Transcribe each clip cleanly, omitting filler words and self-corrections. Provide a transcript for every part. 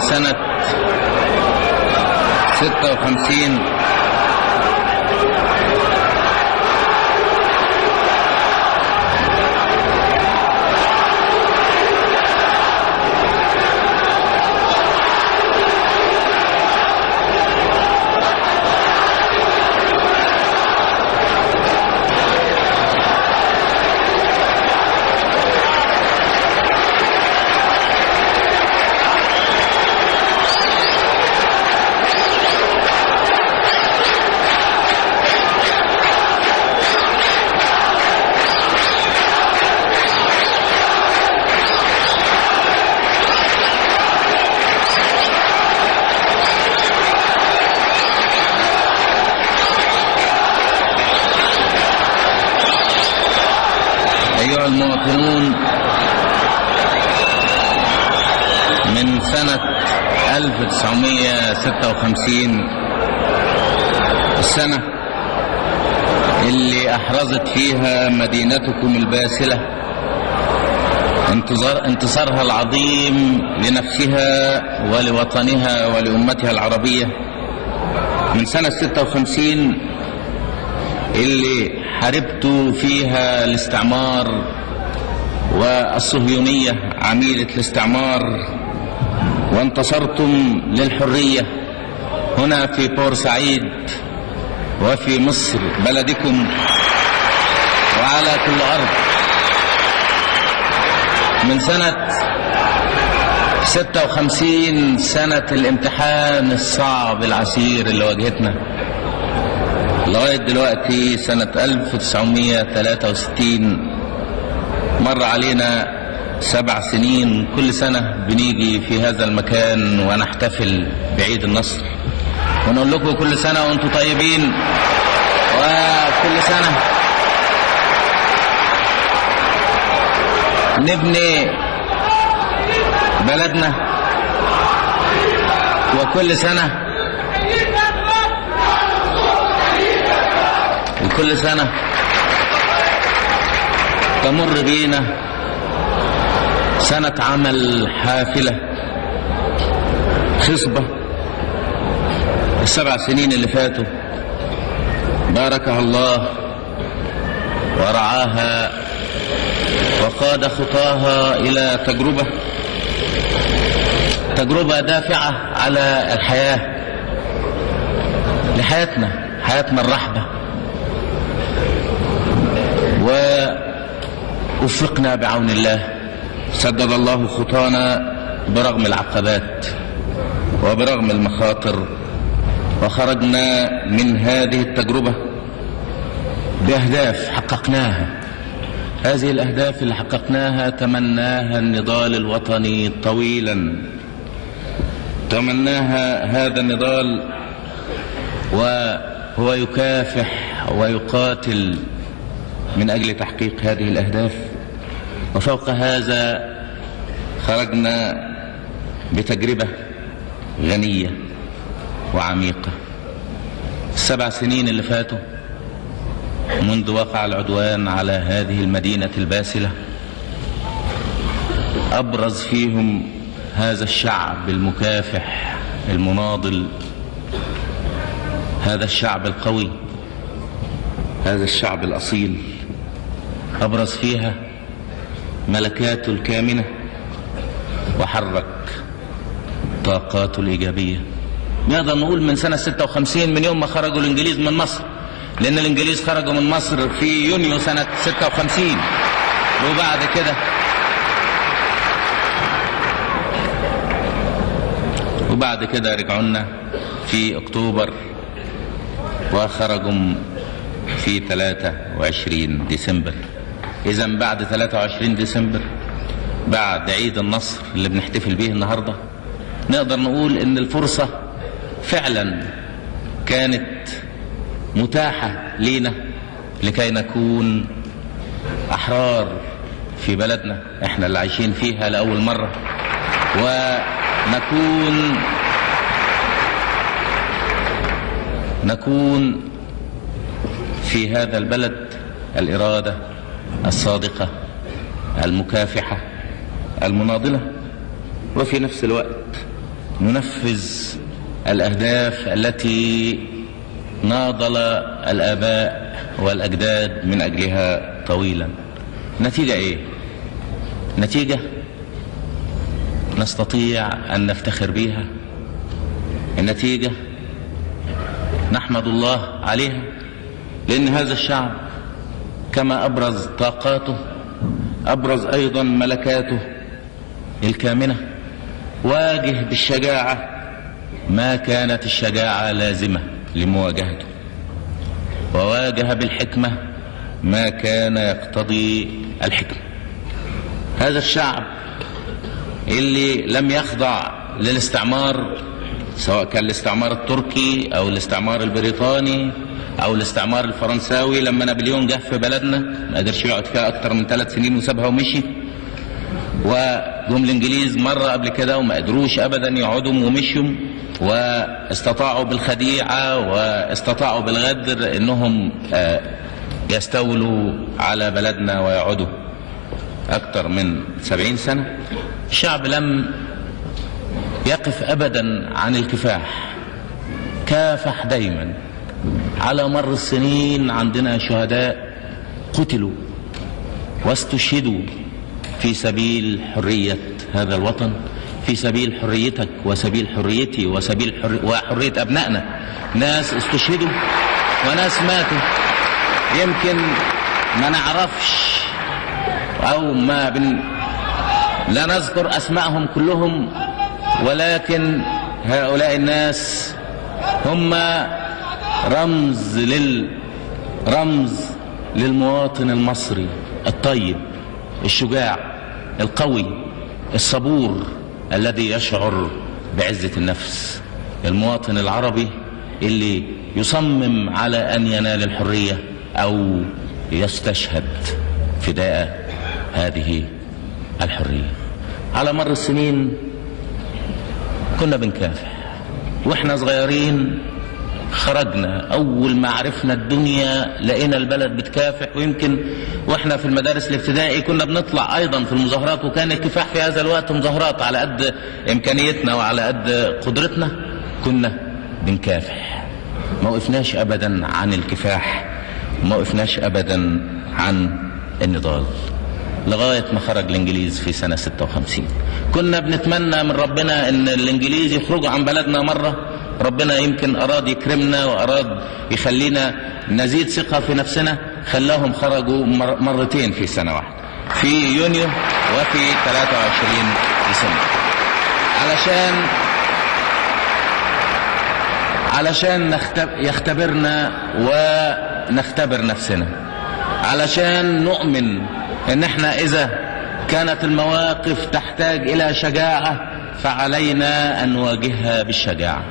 من سنة 56 أيها المواطنون، من سنة 1956 السنة اللي أحرزت فيها مدينتكم الباسلة انتصارها العظيم لنفسها ولوطنها ولأمتها العربية. من سنة 56 اللي حاربتوا فيها الاستعمار والصهيونية عميلة الاستعمار، وانتصرتم للحرية هنا في بورسعيد وفي مصر بلدكم وعلى كل أرض. من سنة 56 سنة الامتحان الصعب العسير اللي واجهتنا لغاية دلوقتي سنة 1963 مر علينا 7 سنين. كل سنة بنيجي في هذا المكان ونحتفل بعيد النصر ونقول لكم كل سنة وانتم طيبين، وكل سنة نبني بلدنا، وكل سنة تمر بينا سنة عمل حافلة خصبة. ال7 سنين اللي فاتوا باركها الله ورعاها وقاد خطاها إلى تجربة دافعة على الحياة، حياتنا الرحبة، ووفقنا بعون الله. سدد الله خطانا برغم العقبات وبرغم المخاطر، وخرجنا من هذه التجربة بأهداف حققناها. هذه الأهداف اللي حققناها تمناها النضال الوطني طويلا، تمناها هذا النضال وهو يكافح ويقاتل من أجل تحقيق هذه الأهداف. وفوق هذا خرجنا بتجربة غنية وعميقة. ال7 سنين اللي فاتوا منذ وقع العدوان على هذه المدينة الباسلة أبرز فيهم هذا الشعب المكافح المناضل، هذا الشعب القوي، هذا الشعب الأصيل، أبرز فيها ملكاته الكامنة وحرك طاقاته الإيجابية. نقدر نقول من سنة 56 من يوم ما خرجوا الإنجليز من مصر، لأن الإنجليز خرجوا من مصر في يونيو سنة 56، وبعد كده رجعوا لنا في أكتوبر، وخرجوا في 23 ديسمبر. إذن بعد 23 ديسمبر، بعد عيد النصر اللي بنحتفل به النهاردة، نقدر نقول إن الفرصة فعلا كانت متاحة لينا لكي نكون أحرار في بلدنا احنا اللي عايشين فيها لأول مرة، ونكون في هذا البلد الإرادة الصادقة المكافحة المناضلة، وفي نفس الوقت ننفذ الأهداف التي ناضل الآباء والأجداد من أجلها طويلا. نتيجة إيه؟ نتيجة نستطيع أن نفتخر بها، النتيجة نحمد الله عليها، لأن هذا الشعب كما أبرز طاقاته أبرز أيضا ملكاته الكامنة، واجه بالشجاعة ما كانت الشجاعة لازمة لمواجهته، وواجه بالحكمة ما كان يقتضي الحكمة. هذا الشعب اللي لم يخضع للاستعمار، سواء كان الاستعمار التركي أو الاستعمار البريطاني أو الاستعمار الفرنساوي. لما نابليون جه في بلدنا ما قدرش يقعد فيها أكتر من 3 سنين وسابها ومشي، وجم الإنجليز مرة قبل كده وما قدروش أبدا يقعدوا ومشيوا، واستطاعوا بالخديعة واستطاعوا بالغدر أنهم يستولوا على بلدنا ويقعدوا أكتر من 70 سنة. الشعب لم يقف أبدا عن الكفاح، كافح دايما. على مر السنين عندنا شهداء قتلوا واستشهدوا في سبيل حرية هذا الوطن، في سبيل حريتك وسبيل حريتي وسبيل وحرية أبنائنا. ناس استشهدوا وناس ماتوا، يمكن ما نعرفش أو لا نذكر أسماءهم كلهم، ولكن هؤلاء الناس هم رمز للمواطن المصري الطيب الشجاع القوي الصبور الذي يشعر بعزة النفس، المواطن العربي اللي يصمم على أن ينال الحرية أو يستشهد فداء هذه الحرية. على مر السنين كنا بنكافح واحنا صغيرين، خرجنا أول ما عرفنا الدنيا لقينا البلد بتكافح، ويمكن واحنا في المدارس الابتدائي كنا بنطلع أيضا في المظاهرات، وكان الكفاح في هذا الوقت مظاهرات على قد إمكانيتنا وعلى قد قدرتنا، كنا بنكافح. ما وقفناش أبدا عن الكفاح، ما وقفناش أبدا عن النضال لغاية ما خرج الإنجليز في سنة 56. كنا بنتمنى من ربنا أن الإنجليز يخرجوا عن بلدنا مرة، ربنا يمكن أراد يكرمنا وأراد يخلينا نزيد ثقة في نفسنا، خلاهم خرجوا مرتين في سنة واحدة، في يونيو وفي 23 ديسمبر، علشان يختبرنا ونختبر نفسنا، علشان نؤمن ان احنا اذا كانت المواقف تحتاج الى شجاعة فعلينا ان نواجهها بالشجاعة.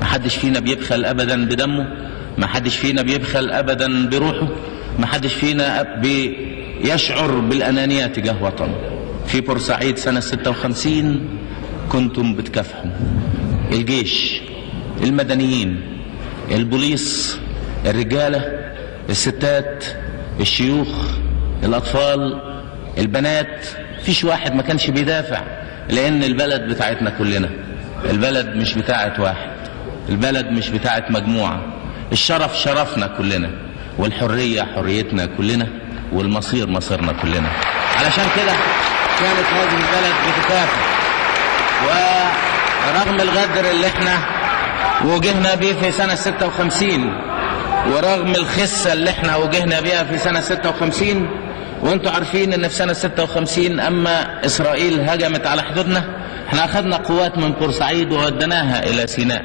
ما حدش فينا بيبخل ابدا بدمه، ما حدش فينا بيبخل ابدا بروحه، ما حدش فينا بيشعر بالانانية تجاه وطنه. في بورسعيد سنة 56 كنتم بتكافحوا، الجيش، المدنيين، البوليس، الرجالة، الستات، الشيوخ، الأطفال، البنات، فيش واحد ما كانش بيدافع، لأن البلد بتاعتنا كلنا، البلد مش بتاعت واحد، البلد مش بتاعت مجموعة، الشرف شرفنا كلنا، والحرية حريتنا كلنا، والمصير مصيرنا كلنا. علشان كده كانت هذه البلد بتكافح، ورغم الغدر اللي احنا واجهنا بيه في سنة 56 ورغم الخسة اللي احنا واجهنا بيها في سنة 56، وانتوا عارفين ان في سنة 56 اما اسرائيل هجمت على حدودنا احنا اخذنا قوات من بورسعيد وودناها الى سيناء،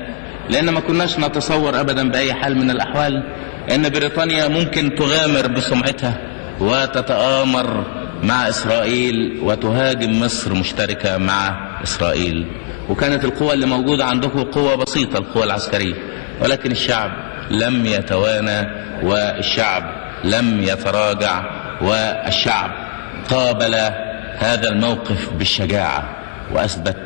لان ما كناش نتصور ابدا باي حال من الاحوال ان بريطانيا ممكن تغامر بسمعتها وتتآمر مع اسرائيل وتهاجم مصر مشتركة مع اسرائيل. وكانت القوة اللي موجودة عندكم قوة بسيطة، القوة العسكرية، ولكن الشعب لم يتوانى والشعب لم يتراجع، والشعب قابل هذا الموقف بالشجاعة وأثبت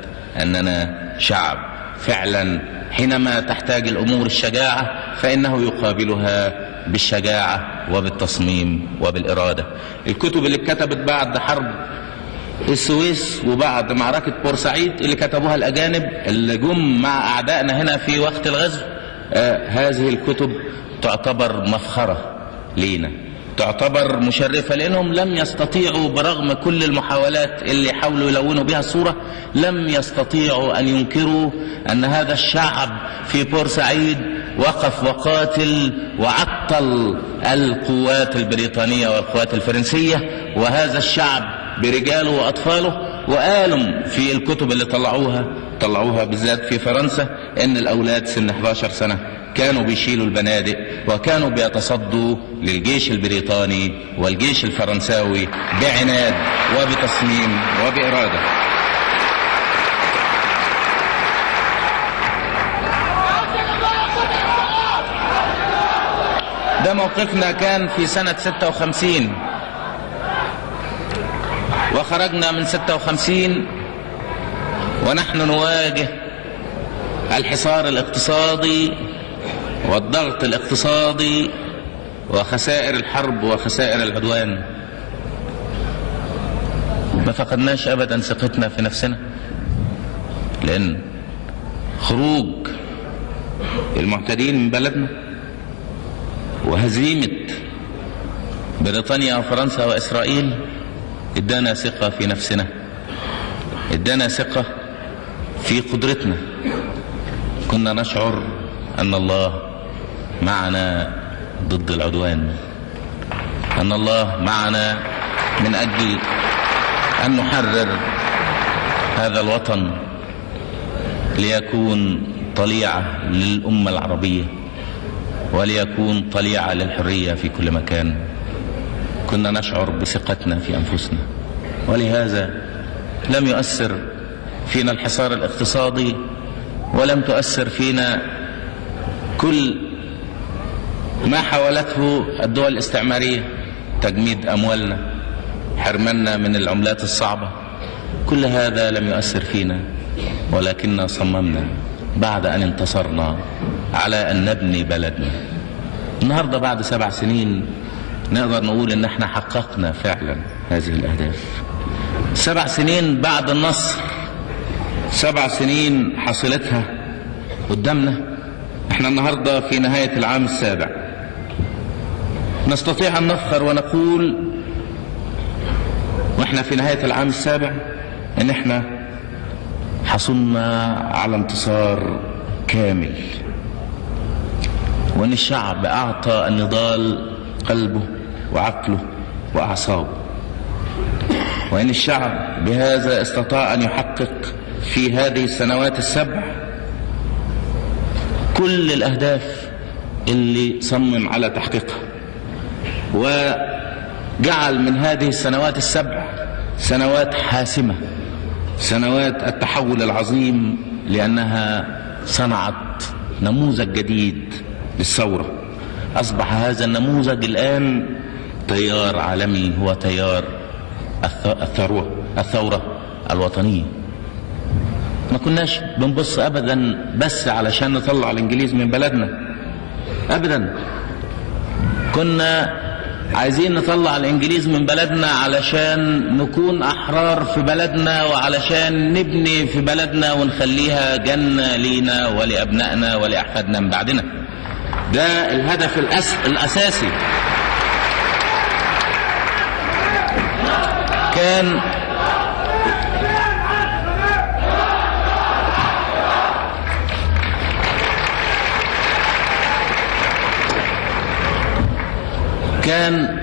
أننا شعب فعلا حينما تحتاج الأمور الشجاعة فإنه يقابلها بالشجاعة وبالتصميم وبالإرادة. الكتب اللي اتكتبت بعد حرب السويس وبعد معركة بورسعيد اللي كتبوها الأجانب اللي جم مع أعدائنا هنا في وقت الغزو. هذه الكتب تعتبر مفخرة لينا، تعتبر مشرفة، لأنهم لم يستطيعوا برغم كل المحاولات اللي حاولوا يلونوا بها الصورة، لم يستطيعوا أن ينكروا أن هذا الشعب في بورسعيد وقف وقاتل وعطل القوات البريطانية والقوات الفرنسية، وهذا الشعب برجاله وأطفاله. وقالوا في الكتب اللي طلعوها بالذات في فرنسا ان الاولاد سن 11 سنة كانوا بيشيلوا البنادق وكانوا بيتصدوا للجيش البريطاني والجيش الفرنساوي بعناد وبتصميم وبإرادة. ده موقفنا كان في سنة 56، وخرجنا من 56 ونحن نواجه الحصار الاقتصادي والضغط الاقتصادي وخسائر الحرب وخسائر العدوان. ما فقدناش ابدا ثقتنا في نفسنا، لان خروج المعتدين من بلدنا وهزيمة بريطانيا وفرنسا وإسرائيل ادانا ثقة في نفسنا، ادانا ثقة في قدرتنا. كنا نشعر أن الله معنا ضد العدوان، أن الله معنا من أجل أن نحرر هذا الوطن ليكون طليعة للأمة العربية وليكون طليعة للحرية في كل مكان. كنا نشعر بثقتنا في أنفسنا، ولهذا لم يؤثر فينا الحصار الاقتصادي، ولم تؤثر فينا كل ما حاولته الدول الاستعمارية، تجميد أموالنا، حرمنا من العملات الصعبة. كل هذا لم يؤثر فينا، ولكننا صممنا بعد أن انتصرنا على أن نبني بلدنا. النهاردة بعد 7 سنين نقدر نقول إن احنا حققنا فعلا هذه الأهداف. 7 سنين بعد النصر، 7 سنين حصلتها قدامنا. احنا النهاردة في نهاية العام السابع، نستطيع أن نفخر ونقول واحنا في نهاية العام السابع ان احنا حصلنا على انتصار كامل، وان الشعب اعطى النضال قلبه وعقله واعصابه، وان الشعب بهذا استطاع ان يحقق في هذه السنوات السبع كل الاهداف اللي صمم على تحقيقها، وجعل من هذه السنوات السبع سنوات حاسمة، سنوات التحول العظيم، لأنها صنعت نموذج جديد للثورة. أصبح هذا النموذج الآن تيار عالمي، هو تيار الثورة الوطنية. ما كناش بنبص أبدا بس علشان نطلع الإنجليز من بلدنا، أبدا. كنا عايزين نطلع الإنجليز من بلدنا علشان نكون أحرار في بلدنا، وعلشان نبني في بلدنا ونخليها جنة لينا ولأبنائنا ولأحفادنا من بعدنا. ده الهدف الأساسي. كان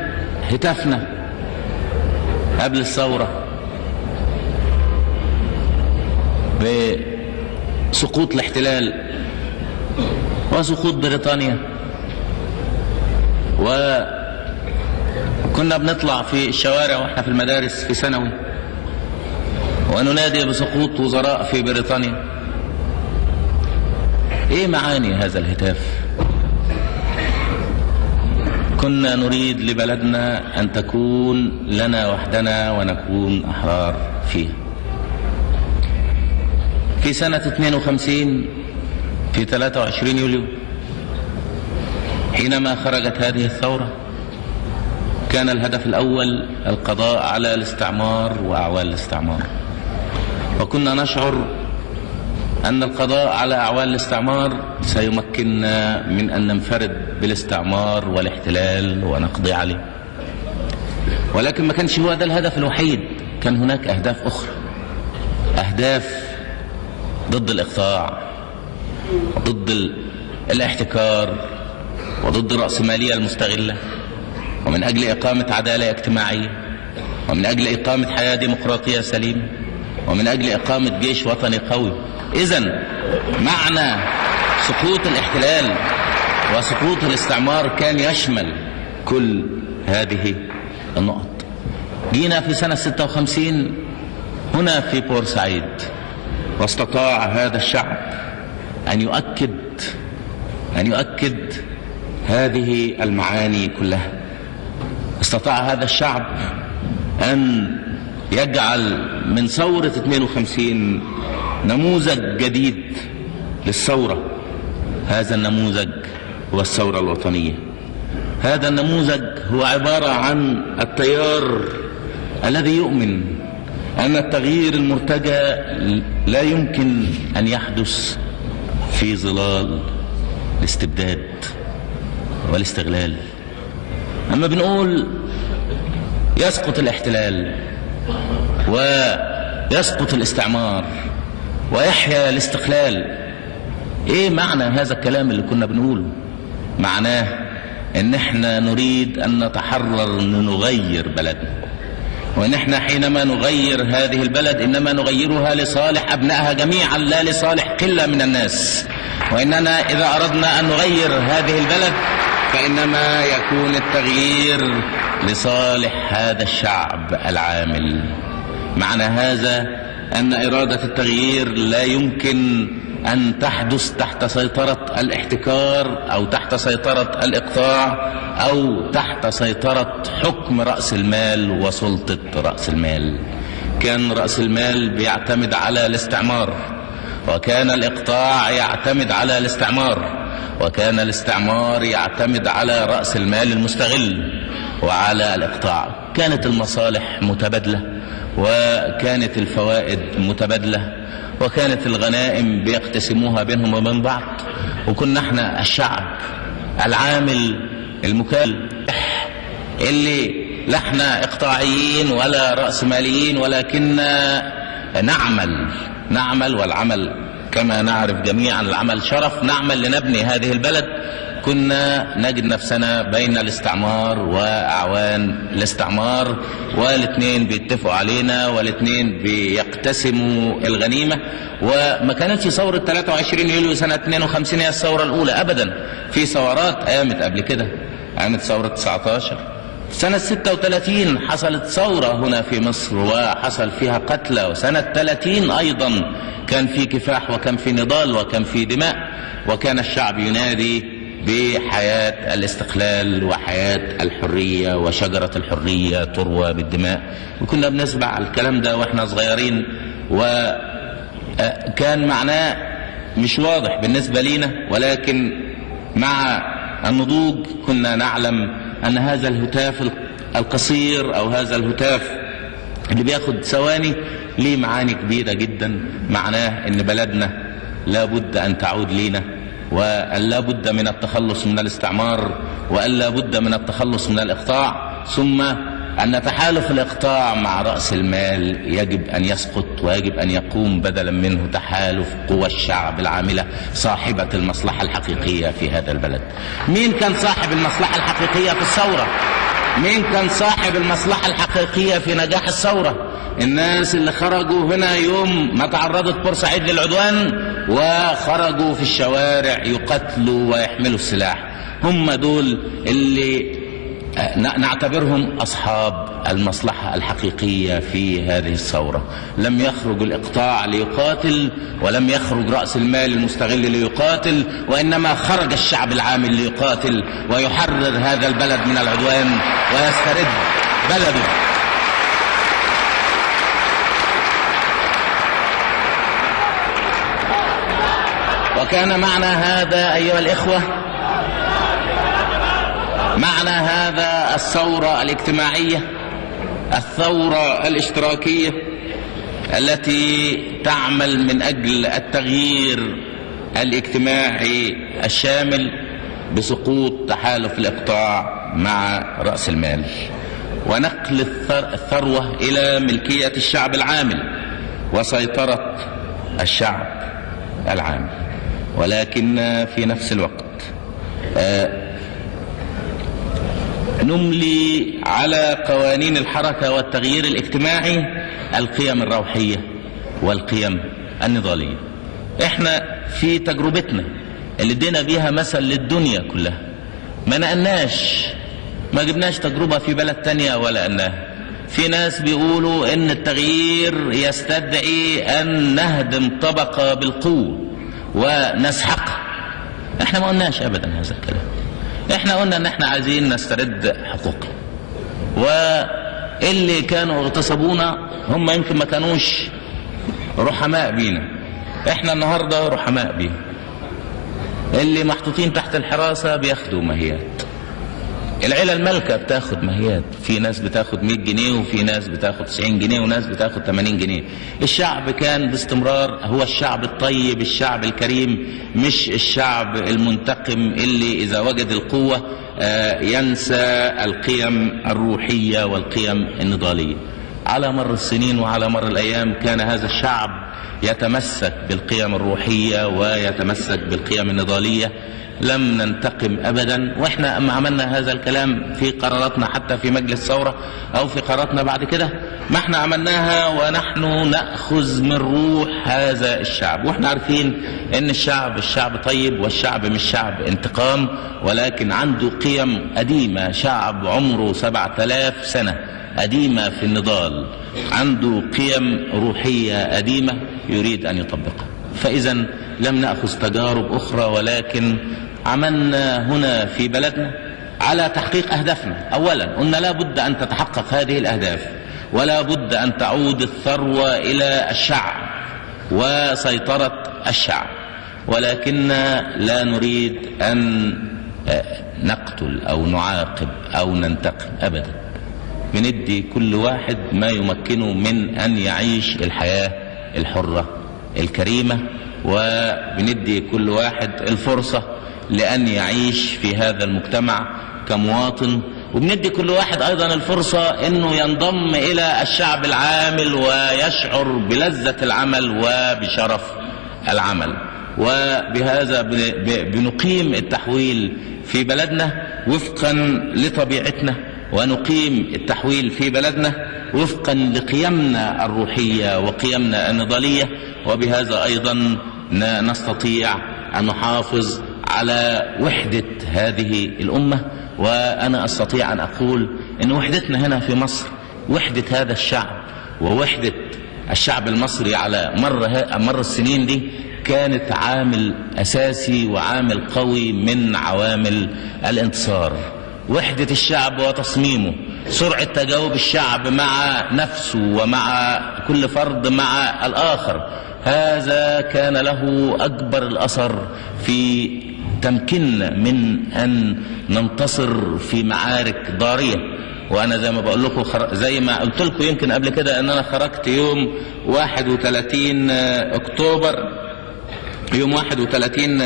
هتافنا قبل الثورة بسقوط الاحتلال وسقوط بريطانيا، وكنا بنطلع في الشوارع واحنا في المدارس في ثانوي وننادي بسقوط وزراء في بريطانيا. ايه معاني هذا الهتاف؟ كنا نريد لبلدنا أن تكون لنا وحدنا ونكون أحرار فيها. في سنة 52 في 23 يوليو حينما خرجت هذه الثورة، كان الهدف الأول القضاء على الاستعمار وأعوان الاستعمار، وكنا نشعر أن القضاء على أعوان الاستعمار سيمكننا من أن ننفرد بالاستعمار والاحتلال ونقضي عليه، ولكن ما كانش هو ده الهدف الوحيد. كان هناك أهداف أخرى، أهداف ضد الإقطاع وضد الاحتكار وضد الرأسمالية المستغلة، ومن أجل إقامة عدالة اجتماعية، ومن أجل إقامة حياة ديمقراطية سليمة، ومن أجل إقامة جيش وطني قوي. إذن معنى سقوط الاحتلال وسقوط الاستعمار كان يشمل كل هذه النقط. جينا في سنة 56 هنا في بورسعيد، واستطاع هذا الشعب أن يؤكد هذه المعاني كلها. استطاع هذا الشعب أن يجعل من ثورة 52 نموذج جديد للثورة. هذا النموذج هو الثورة الوطنية. هذا النموذج هو عبارة عن التيار الذي يؤمن أن التغيير المرتجى لا يمكن أن يحدث في ظلال الاستبداد والاستغلال. أما بنقول يسقط الاحتلال ويسقط الاستعمار ويحيا الاستقلال، ايه معنى هذا الكلام اللي كنا بنقوله؟ معناه ان احنا نريد ان نتحرر، ان نغير بلدنا، وان احنا حينما نغير هذه البلد انما نغيرها لصالح ابنائها جميعا لا لصالح قلة من الناس. واننا اذا اردنا ان نغير هذه البلد فانما يكون التغيير لصالح هذا الشعب العامل. معنى هذا أن إرادة التغيير لا يمكن أن تحدث تحت سيطرة الاحتكار أو تحت سيطرة الإقطاع أو تحت سيطرة حكم رأس المال وسلطة رأس المال. كان رأس المال بيعتمد على الاستعمار، وكان الإقطاع يعتمد على الاستعمار، وكان الاستعمار يعتمد على رأس المال المستغل وعلى الإقطاع. كانت المصالح متبادلة، وكانت الفوائد متبادلة، وكانت الغنائم بيقتسموها بينهم وبين بعض. وكنا احنا الشعب العامل المكافح اللي لا احنا اقطاعيين ولا رأسماليين، ولكننا نعمل والعمل كما نعرف جميعا العمل شرف، نعمل لنبني هذه البلد. كنا نجد نفسنا بين الاستعمار وأعوان الاستعمار، والاثنين بيتفقوا علينا والاثنين بيقتسموا الغنيمة. وما كانتش ثورة 23 يوليو سنة 52 هي الثورة الأولى أبدا، في ثورات قامت قبل كده. قامت ثورة 19 سنة 36 حصلت ثورة هنا في مصر وحصل فيها قتلى، وسنة 30 أيضا كان في كفاح وكان في نضال وكان في دماء، وكان الشعب ينادي بحياة الاستقلال وحياة الحرية، وشجرة الحرية تروى بالدماء. وكنا بنسمع الكلام ده واحنا صغيرين، وكان معناه مش واضح بالنسبة لينا، ولكن مع النضوج كنا نعلم أن هذا الهتاف القصير أو هذا الهتاف اللي بياخد ثواني ليه معاني كبيرة جدا. معناه أن بلدنا لابد أن تعود لينا، وأن لا بد من التخلص من الاستعمار، وأن لا بد من التخلص من الإقطاع، ثم أن تحالف الإقطاع مع رأس المال يجب أن يسقط، ويجب أن يقوم بدلا منه تحالف قوى الشعب العاملة صاحبة المصلحة الحقيقية في هذا البلد. مين كان صاحب المصلحة الحقيقية في الثورة؟ مين كان صاحب المصلحة الحقيقية في نجاح الثورة؟ الناس اللي خرجوا هنا يوم ما تعرضت بورسعيد للعدوان وخرجوا في الشوارع يقتلوا ويحملوا السلاح، هم دول اللي نعتبرهم أصحاب المصلحة الحقيقية في هذه الثورة. لم يخرج الإقطاع ليقاتل، ولم يخرج رأس المال المستغل ليقاتل، وإنما خرج الشعب العامل ليقاتل ويحرر هذا البلد من العدوان ويسترد بلده. وكان معنى هذا أيها الإخوة معنى هذا الثورة الاجتماعية، الثورة الاشتراكية التي تعمل من أجل التغيير الاجتماعي الشامل بسقوط تحالف الإقطاع مع رأس المال ونقل الثروة إلى ملكية الشعب العامل وسيطرة الشعب العامل. ولكن في نفس الوقت نملي على قوانين الحركة والتغيير الاجتماعي القيم الروحية والقيم النضالية. احنا في تجربتنا اللي ادينا بيها مثل للدنيا كلها ما نقلناش، ما جبناش تجربة في بلد تانية ولا أنها. في ناس بيقولوا ان التغيير يستدعي ان نهدم طبقة بالقوة ونسحقها. احنا ما قلناش ابدا هذا الكلام. احنا قلنا ان احنا عايزين نسترد حقوقنا، واللي كانوا اغتصبونا هم يمكن ما كانوش رحماء بينا، احنا النهاردة رحماء بيهم. اللي محطوطين تحت الحراسة بياخدوا مهيات، العيلة المالكة بتاخد مهيات، في ناس بتاخد 100 جنيه وفي ناس بتاخد 90 جنيه وناس بتاخد 80 جنيه. الشعب كان باستمرار هو الشعب الطيب، الشعب الكريم، مش الشعب المنتقم اللي إذا وجد القوة ينسى القيم الروحية والقيم النضالية. على مر السنين وعلى مر الأيام كان هذا الشعب يتمسك بالقيم الروحية ويتمسك بالقيم النضالية، لم ننتقم أبدا. وإحنا أما عملنا هذا الكلام في قراراتنا حتى في مجلس الثورة أو في قراراتنا بعد كده، ما احنا عملناها ونحن نأخذ من روح هذا الشعب، وإحنا عارفين إن الشعب طيب، والشعب مش شعب انتقام، ولكن عنده قيم قديمة. شعب عمره 7000 سنة قديمة في النضال، عنده قيم روحية قديمة يريد أن يطبقها. فإذا لم نأخذ تجارب أخرى، ولكن عملنا هنا في بلدنا على تحقيق أهدافنا. أولا قلنا لا بد أن تتحقق هذه الأهداف، ولا بد أن تعود الثروة إلى الشعب وسيطرة الشعب، ولكن لا نريد أن نقتل أو نعاقب أو ننتقم أبدا. بندي كل واحد ما يمكنه من أن يعيش الحياة الحرة الكريمة، وبندي كل واحد الفرصة لأن يعيش في هذا المجتمع كمواطن، وبندي كل واحد أيضا الفرصة أنه ينضم إلى الشعب العامل ويشعر بلذة العمل وبشرف العمل. وبهذا بنقيم التحويل في بلدنا وفقا لطبيعتنا، ونقيم التحويل في بلدنا وفقا لقيمنا الروحية وقيمنا النضالية، وبهذا أيضا نستطيع أن نحافظ على وحدة هذه الأمة. وأنا أستطيع أن أقول أن وحدتنا هنا في مصر وحدة هذا الشعب ووحدة الشعب المصري على مر السنين دي كانت عامل أساسي وعامل قوي من عوامل الانتصار. وحدة الشعب وتصميمه، سرعة تجاوب الشعب مع نفسه ومع كل فرد مع الآخر، هذا كان له أكبر الأثر في تمكننا من أن ننتصر في معارك ضارية. وأنا زي ما بقول لكم، زي ما قلت لكم يمكن قبل كده، أن أنا خرجت يوم 31 أكتوبر، يوم 31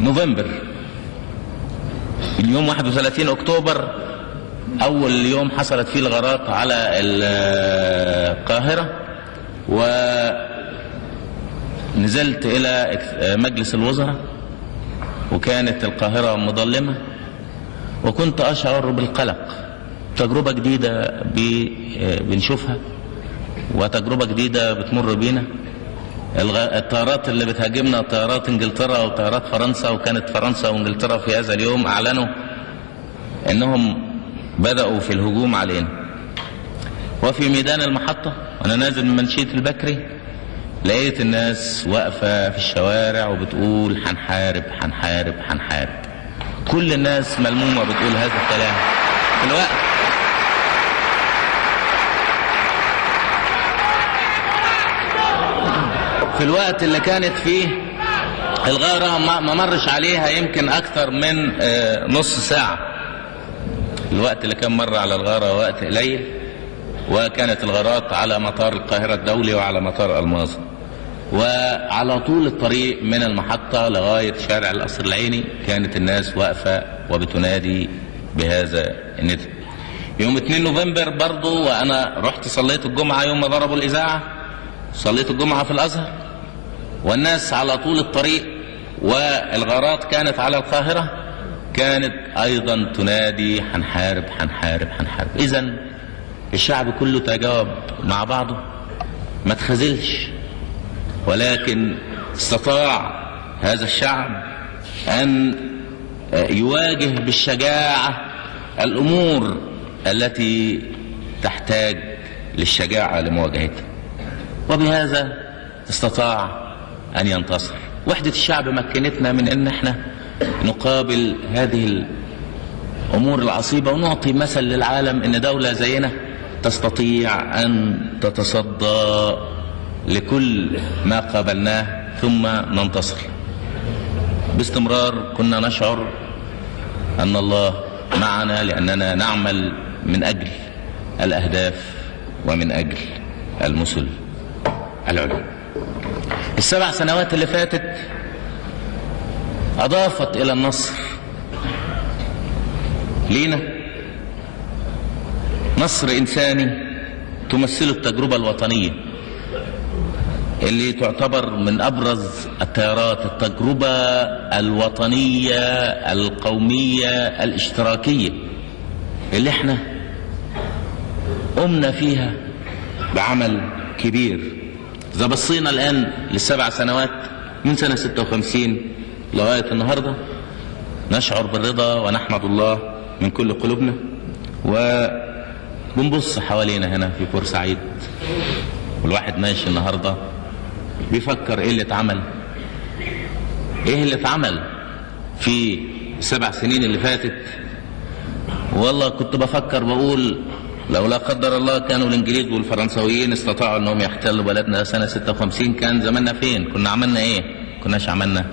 نوفمبر، اليوم 31 أكتوبر أول يوم حصلت فيه الغارات على القاهرة، ونزلت إلى مجلس الوزراء وكانت القاهرة مظلمة، وكنت أشعر بالقلق. تجربة جديدة بنشوفها وتجربة جديدة بتمر بينا. الطيارات اللي بتهاجمنا طيارات انجلترا وطيارات فرنسا، وكانت فرنسا وانجلترا في هذا اليوم اعلنوا انهم بدأوا في الهجوم علينا. وفي ميدان المحطة وانا نازل من منشية البكري لقيت الناس واقفة في الشوارع وبتقول هنحارب هنحارب هنحارب. كل الناس ملمومة بتقول هذا الكلام في الوقت اللي كانت فيه الغارة ما مرش عليها يمكن أكثر من نص ساعة. الوقت اللي كان مر على الغارة وقت قليل، وكانت الغارات على مطار القاهرة الدولي وعلى مطار ألماظ، وعلى طول الطريق من المحطة لغاية شارع القصر العيني كانت الناس واقفة وبتنادي بهذا النداء. يوم 2 نوفمبر برضو، وأنا رحت صليت الجمعة يوم ما ضربوا الإذاعة، صليت الجمعة في الأزهر، والناس على طول الطريق والغارات كانت على القاهرة كانت أيضا تنادي حنحارب حنحارب حنحارب. إذن الشعب كله تجاوب مع بعضه، ما تخذلش، ولكن استطاع هذا الشعب أن يواجه بالشجاعة الأمور التي تحتاج للشجاعة لمواجهتها، وبهذا استطاع أن ينتصر. وحدة الشعب مكنتنا من أن احنا نقابل هذه الأمور العصيبة، ونعطي مثل للعالم أن دولة زينا تستطيع أن تتصدى لكل ما قابلناه ثم ننتصر. باستمرار كنا نشعر أن الله معنا، لأننا نعمل من أجل الأهداف ومن أجل المثل العليا. ال7 سنوات اللي فاتت أضافت إلى النصر لينا نصر إنساني تمثله التجربة الوطنية اللي تعتبر من أبرز التيارات، التجربة الوطنية القومية الاشتراكية اللي احنا قمنا فيها بعمل كبير. إذا بصينا الآن ل7 سنوات من سنة 56 لغاية النهاردة نشعر بالرضا ونحمد الله من كل قلوبنا، وبنبص حوالينا هنا في بورسعيد والواحد ماشي النهاردة بيفكر ايه اللي اتعمل، ايه اللي اتعمل في 7 سنين اللي فاتت. والله كنت بفكر بقول لو لا قدر الله كانوا الانجليز والفرنسويين استطاعوا انهم يحتلوا بلدنا سنة 56 كان زماننا فين؟ كنا عملنا ايه؟ كناش عملنا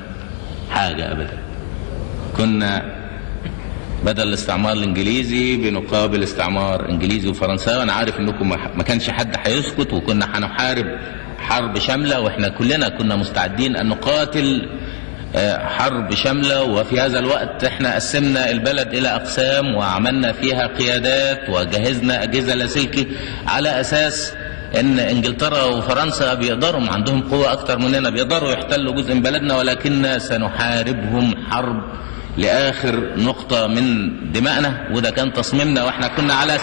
حاجة ابدا. كنا بدل الاستعمار الانجليزي بنقابل استعمار انجليزي وفرنساوي. انا عارف انكم ما كانش حد هيسكت، وكنا هنحارب حرب شاملة، واحنا كلنا كنا مستعدين ان نقاتل حرب شاملة. وفي هذا الوقت احنا قسمنا البلد الى اقسام وعملنا فيها قيادات وجهزنا اجهزة لاسلكي على اساس ان انجلترا وفرنسا بيقدروا، عندهم قوة اكتر مننا، بيقدروا يحتلوا جزء من بلدنا، ولكننا سنحاربهم حرب لاخر نقطة من دمائنا. وده كان تصميمنا، واحنا كنا على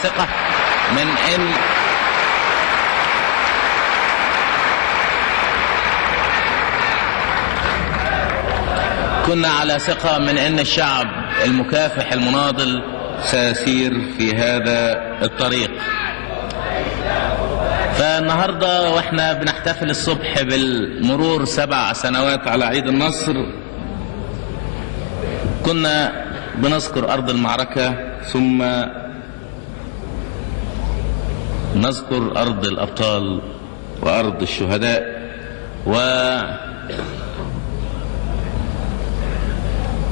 ثقة من ان الشعب المكافح المناضل سيسير في هذا الطريق. فالنهاردة واحنا بنحتفل الصبح بالمرور 7 سنوات على عيد النصر، كنا بنذكر أرض المعركة ثم نذكر أرض الأبطال وأرض الشهداء،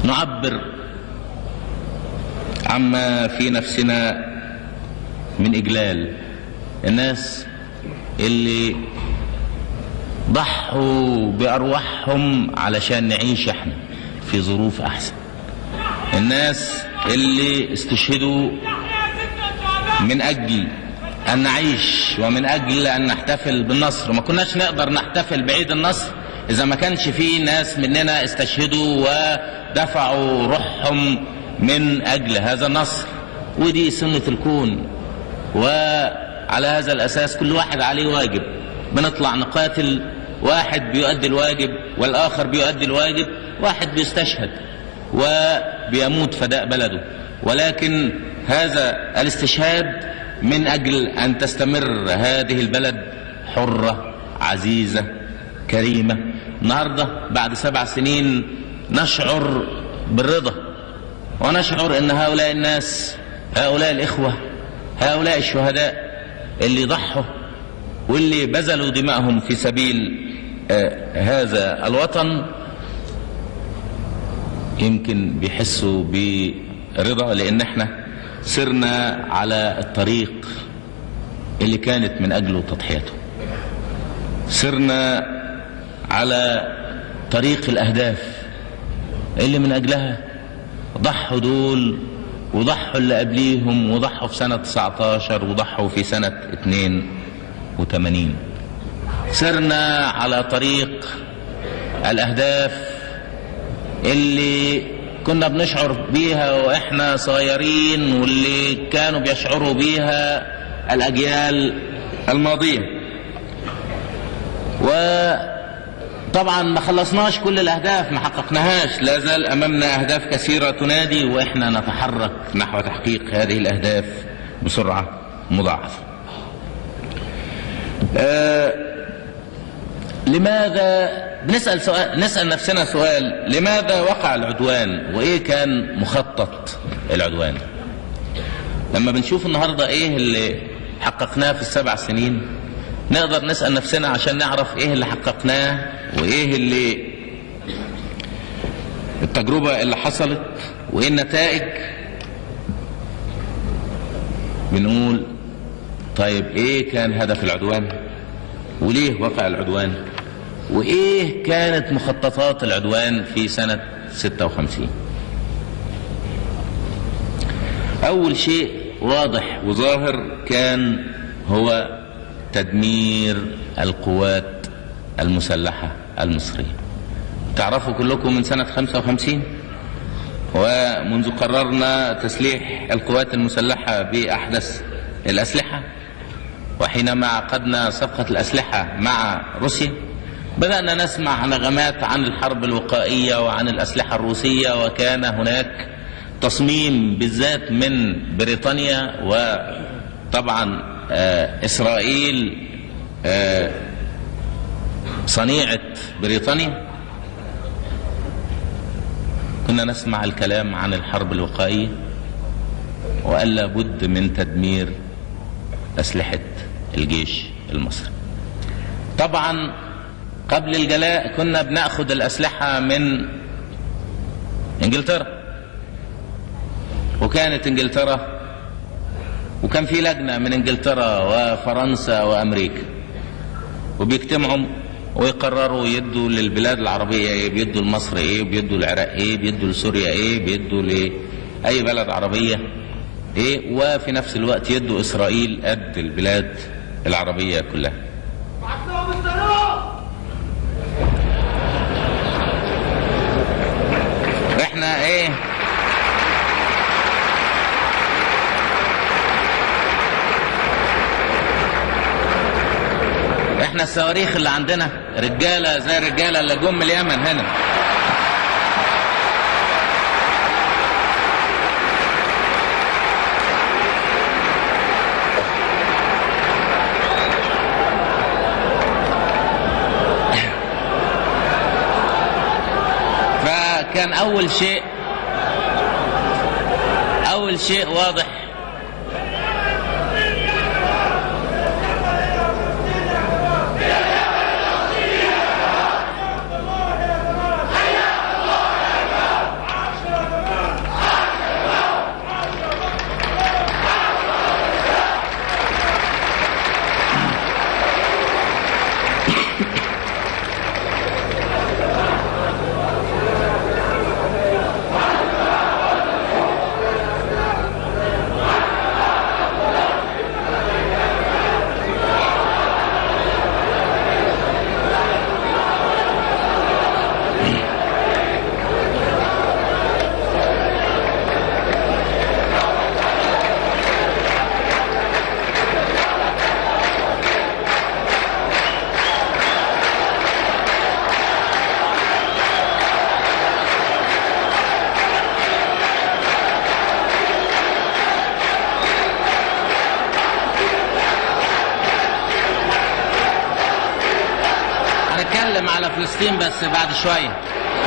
ونعبر عما في نفسنا من إجلال الناس اللي ضحوا بأرواحهم علشان نعيش احنا في ظروف أحسن، الناس اللي استشهدوا من أجل أن نعيش ومن أجل أن نحتفل بالنصر. ما كناش نقدر نحتفل بعيد النصر إذا ما كانش فيه ناس مننا استشهدوا ودفعوا روحهم من أجل هذا النصر، ودي سنة الكون. وعلى هذا الأساس كل واحد عليه واجب، بنطلع نقاتل، واحد بيؤدي الواجب والآخر بيؤدي الواجب، واحد بيستشهد وبيموت فداء بلده، ولكن هذا الاستشهاد من أجل أن تستمر هذه البلد حرة عزيزة كريمة. النهاردة بعد 7 سنين نشعر بالرضا، ونشعر أن هؤلاء الناس، هؤلاء الإخوة، هؤلاء الشهداء اللي ضحوا واللي بذلوا دماءهم في سبيل هذا الوطن يمكن بيحسوا برضا، لأن احنا سرنا على الطريق اللي كانت من أجله تضحيته، سرنا على طريق الأهداف اللي من أجلها ضحوا دول وضحوا اللي قبليهم وضحوا في سنة 19 وضحوا في سنة 82. سرنا على طريق الأهداف اللي كنا بنشعر بيها وإحنا صغيرين واللي كانوا بيشعروا بيها الأجيال الماضية. وطبعا ما خلصناش كل الأهداف، ما حققناهاش، لا زال أمامنا أهداف كثيرة تنادي، وإحنا نتحرك نحو تحقيق هذه الأهداف بسرعة مضاعفة. لماذا نسأل نفسنا سؤال: لماذا وقع العدوان وإيه كان مخطط العدوان؟ لما بنشوف النهاردة إيه اللي حققناه في ال7 سنين، نقدر نسأل نفسنا عشان نعرف إيه اللي حققناه وإيه اللي التجربة اللي حصلت وإيه النتائج. بنقول طيب إيه كان هدف العدوان، وليه وقع العدوان، وإيه كانت مخططات العدوان في سنة 56. أول شيء واضح وظاهر كان هو تدمير القوات المسلحة المصرية. تعرفوا كلكم من سنة 55 ومنذ قررنا تسليح القوات المسلحة بأحدث الأسلحة، وحينما عقدنا صفقة الأسلحة مع روسيا بدأنا نسمع نغمات عن الحرب الوقائية وعن الأسلحة الروسية، وكان هناك تصميم بالذات من بريطانيا وطبعا إسرائيل صنيعة بريطانيا. كنا نسمع الكلام عن الحرب الوقائية وألا بد من تدمير أسلحة الجيش المصري. طبعا قبل الجلاء كنا بنأخذ الأسلحة من إنجلترا، وكانت إنجلترا وكان في لجنة من إنجلترا وفرنسا وأمريكا، وبيجتمعوا ويقرروا يدوا للبلاد العربية ايه، بيدوا لمصر ايه، بيدوا للعراق ايه، بيدوا لسوريا ايه، بيدوا لأي بلد عربية ايه، وفي نفس الوقت يدوا إسرائيل قد البلاد العربية كلها. احنا ايه، احنا الصواريخ اللي عندنا رجالة زي الرجالة اللي جم اليمن هنا. فكان أول شيء واضح على فلسطين بس بعد شوية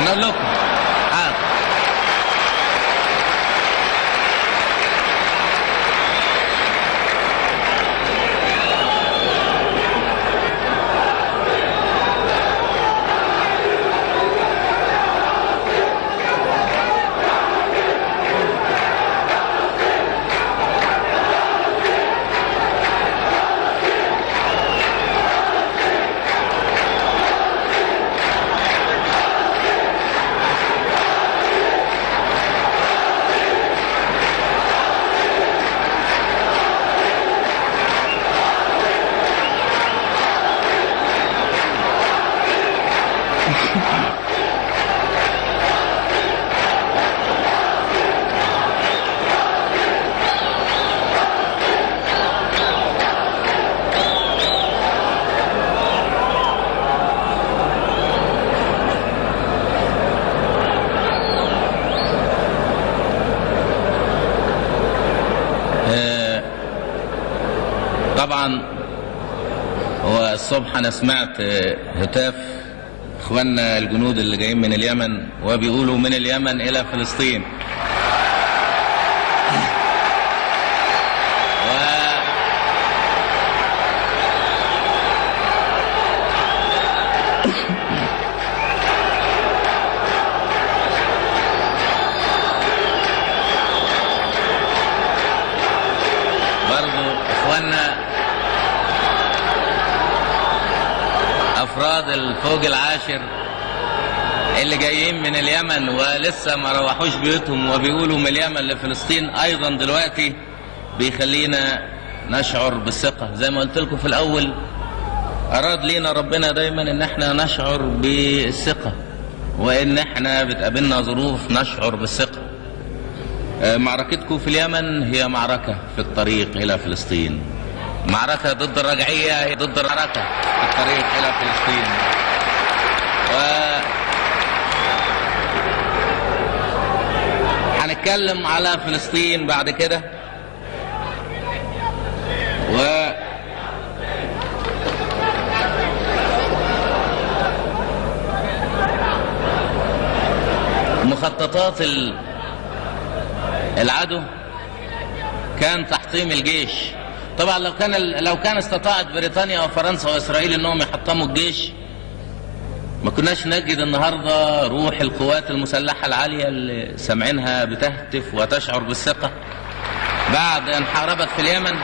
نقول لكم. طبعا هو الصبح انا سمعت هتاف اخواننا الجنود اللي جايين من اليمن وبيقولوا من اليمن الى فلسطين. أفراد الفوج العاشر اللي جايين من اليمن ولسه ما روحوش بيوتهم وبيقولوا من اليمن لفلسطين أيضا دلوقتي بيخلينا نشعر بالثقة. زي ما قلت لكم في الأول، أراد لينا ربنا دايما إن احنا نشعر بالثقة، وإن احنا بتقابلنا ظروف نشعر بالثقة. معركتكم في اليمن هي معركة في الطريق إلى فلسطين، معركة ضد الرجعية، هي ضد المعركة في الطريق إلى فلسطين. هنتكلم على فلسطين بعد كده، مخططات العدو كان تحطيم الجيش. طبعا لو كان استطاعت بريطانيا وفرنسا واسرائيل انهم يحطموا الجيش، ما كناش نجد النهارده روح القوات المسلحه العاليه اللي سامعينها بتهتف وتشعر بالثقه بعد ان حاربت في اليمن.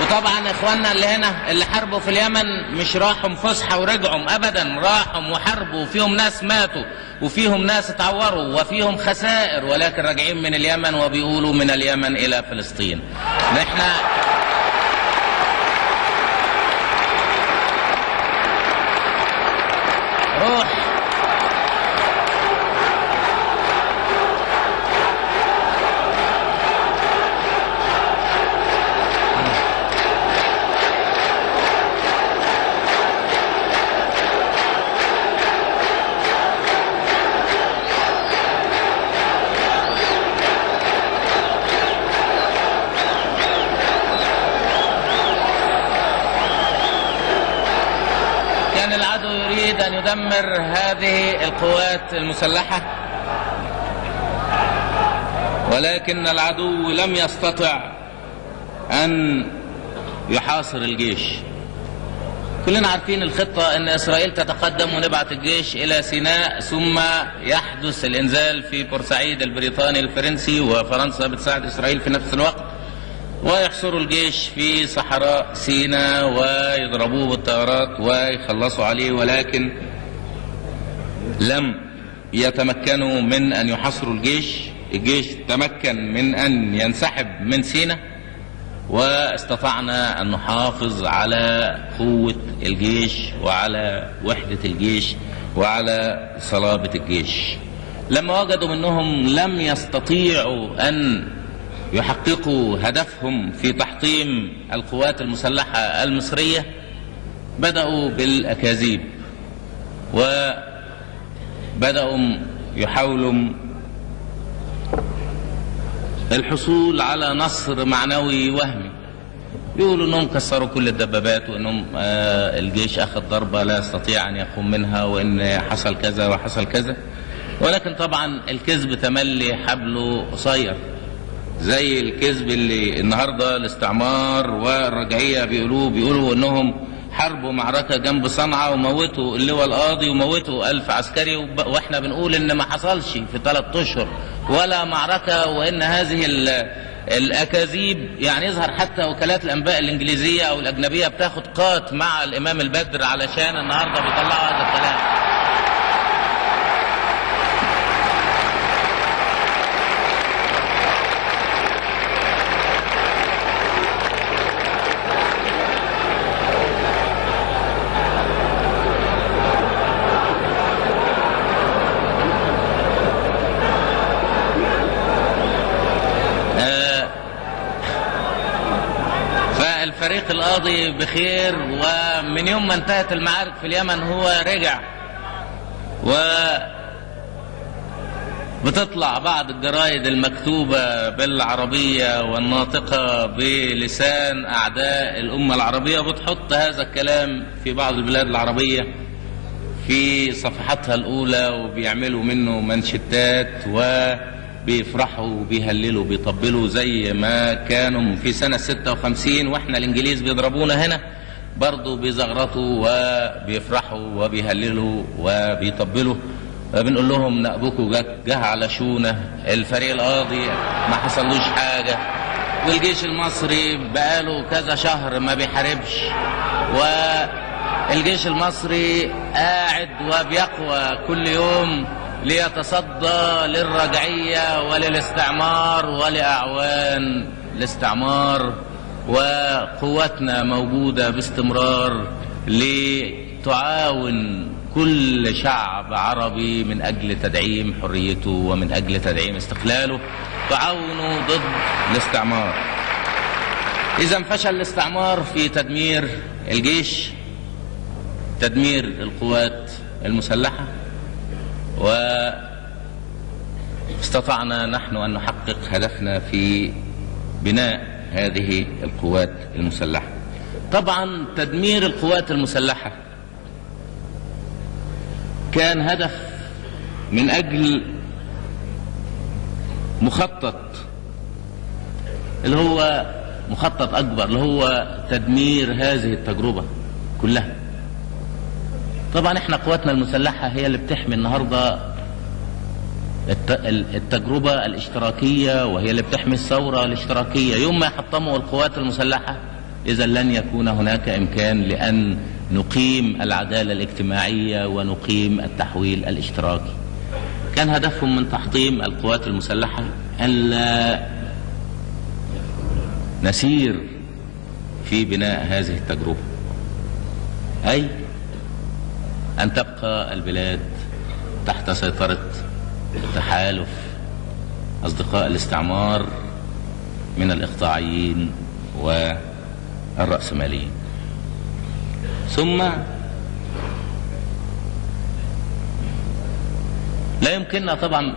وطبعا اخواننا اللي هنا اللي حاربوا في اليمن مش راحوا فسحه ورجعوا ابدا، راحوا وحاربوا، وفيهم ناس ماتوا وفيهم ناس اتعوروا وفيهم خسائر، ولكن راجعين من اليمن وبيقولوا من اليمن الى فلسطين. احنا روح أن يدمر هذه القوات المسلحة، ولكن العدو لم يستطع أن يحاصر الجيش. كلنا عارفين الخطة، أن إسرائيل تتقدم ونبعث الجيش إلى سيناء، ثم يحدث الإنزال في بورسعيد البريطاني الفرنسي، وفرنسا بتساعد إسرائيل في نفس الوقت، ويحصروا الجيش في صحراء سيناء ويضربوه بالطيارات ويخلصوا عليه، ولكن لم يتمكنوا من أن يحصروا الجيش. الجيش تمكن من أن ينسحب من سيناء، واستطعنا أن نحافظ على قوة الجيش وعلى وحدة الجيش وعلى صلابة الجيش. لما وجدوا منهم لم يستطيعوا أن يحققوا هدفهم في تحطيم القوات المسلحة المصرية، بدأوا بالأكاذيب، وبدأوا يحاولوا الحصول على نصر معنوي وهمي. يقولوا انهم كسروا كل الدبابات، وانهم الجيش اخذ ضربة لا يستطيع ان يقوم منها، وان حصل كذا وحصل كذا. ولكن طبعا الكذب تملي حبله قصير، زي الكذب اللي النهارده الاستعمار والرجعيه بيقولوا انهم حاربوا معركه جنب صنعاء وموتوا اللواء القاضي وموتوا 1000 عسكري، واحنا بنقول ان ما حصلش في 3 أشهر ولا معركه، وان هذه الاكاذيب يعني يظهر حتى وكالات الانباء الانجليزيه او الاجنبيه بتاخد قات مع الامام البدر علشان النهارده بيطلعوا هذا الكلام. الفريق القاضي بخير، ومن يوم ما انتهت المعارك في اليمن هو رجع بتطلع بعض الجرايد المكتوبة بالعربية والناطقة بلسان أعداء الأمة العربية بتحط هذا الكلام في بعض البلاد العربية في صفحاتها الأولى، وبيعملوا منه منشتات وبيفرحوا وبيهللوا وبيطبلوا زي ما كانوا في سنة 56 واحنا الإنجليز بيضربونا هنا، برضو بيزغرطوا وبيفرحوا وبيهللوا وبيطبلوا. بنقول لهم نأبكوا جه على شونة، الفريق القاضي ما حصلوش حاجة، والجيش المصري بقاله كذا شهر ما بيحاربش، والجيش المصري قاعد وبيقوى كل يوم ليتصدى للرجعية وللاستعمار ولأعوان الاستعمار، وقواتنا موجودة باستمرار لتعاون كل شعب عربي من أجل تدعيم حريته ومن أجل تدعيم استقلاله، تعاونوا ضد الاستعمار. إذا فشل الاستعمار في تدمير الجيش، تدمير القوات المسلحة، واستطعنا نحن أن نحقق هدفنا في بناء هذه القوات المسلحة. طبعا تدمير القوات المسلحة كان هدف من أجل مخطط اللي هو مخطط أكبر، اللي هو تدمير هذه التجربة كلها. طبعا احنا قواتنا المسلحة هي اللي بتحمي النهاردة التجربة الاشتراكية، وهي اللي بتحمي الثورة الاشتراكية. يوم ما يحطموا القوات المسلحة إذا لن يكون هناك إمكان لأن نقيم العدالة الاجتماعية ونقيم التحويل الاشتراكي. كان هدفهم من تحطيم القوات المسلحة ألا نسير في بناء هذه التجربة، أي أن تبقى البلاد تحت سيطرة تحالف أصدقاء الاستعمار من الإقطاعيين والرأسماليين. ثم لا يمكننا طبعا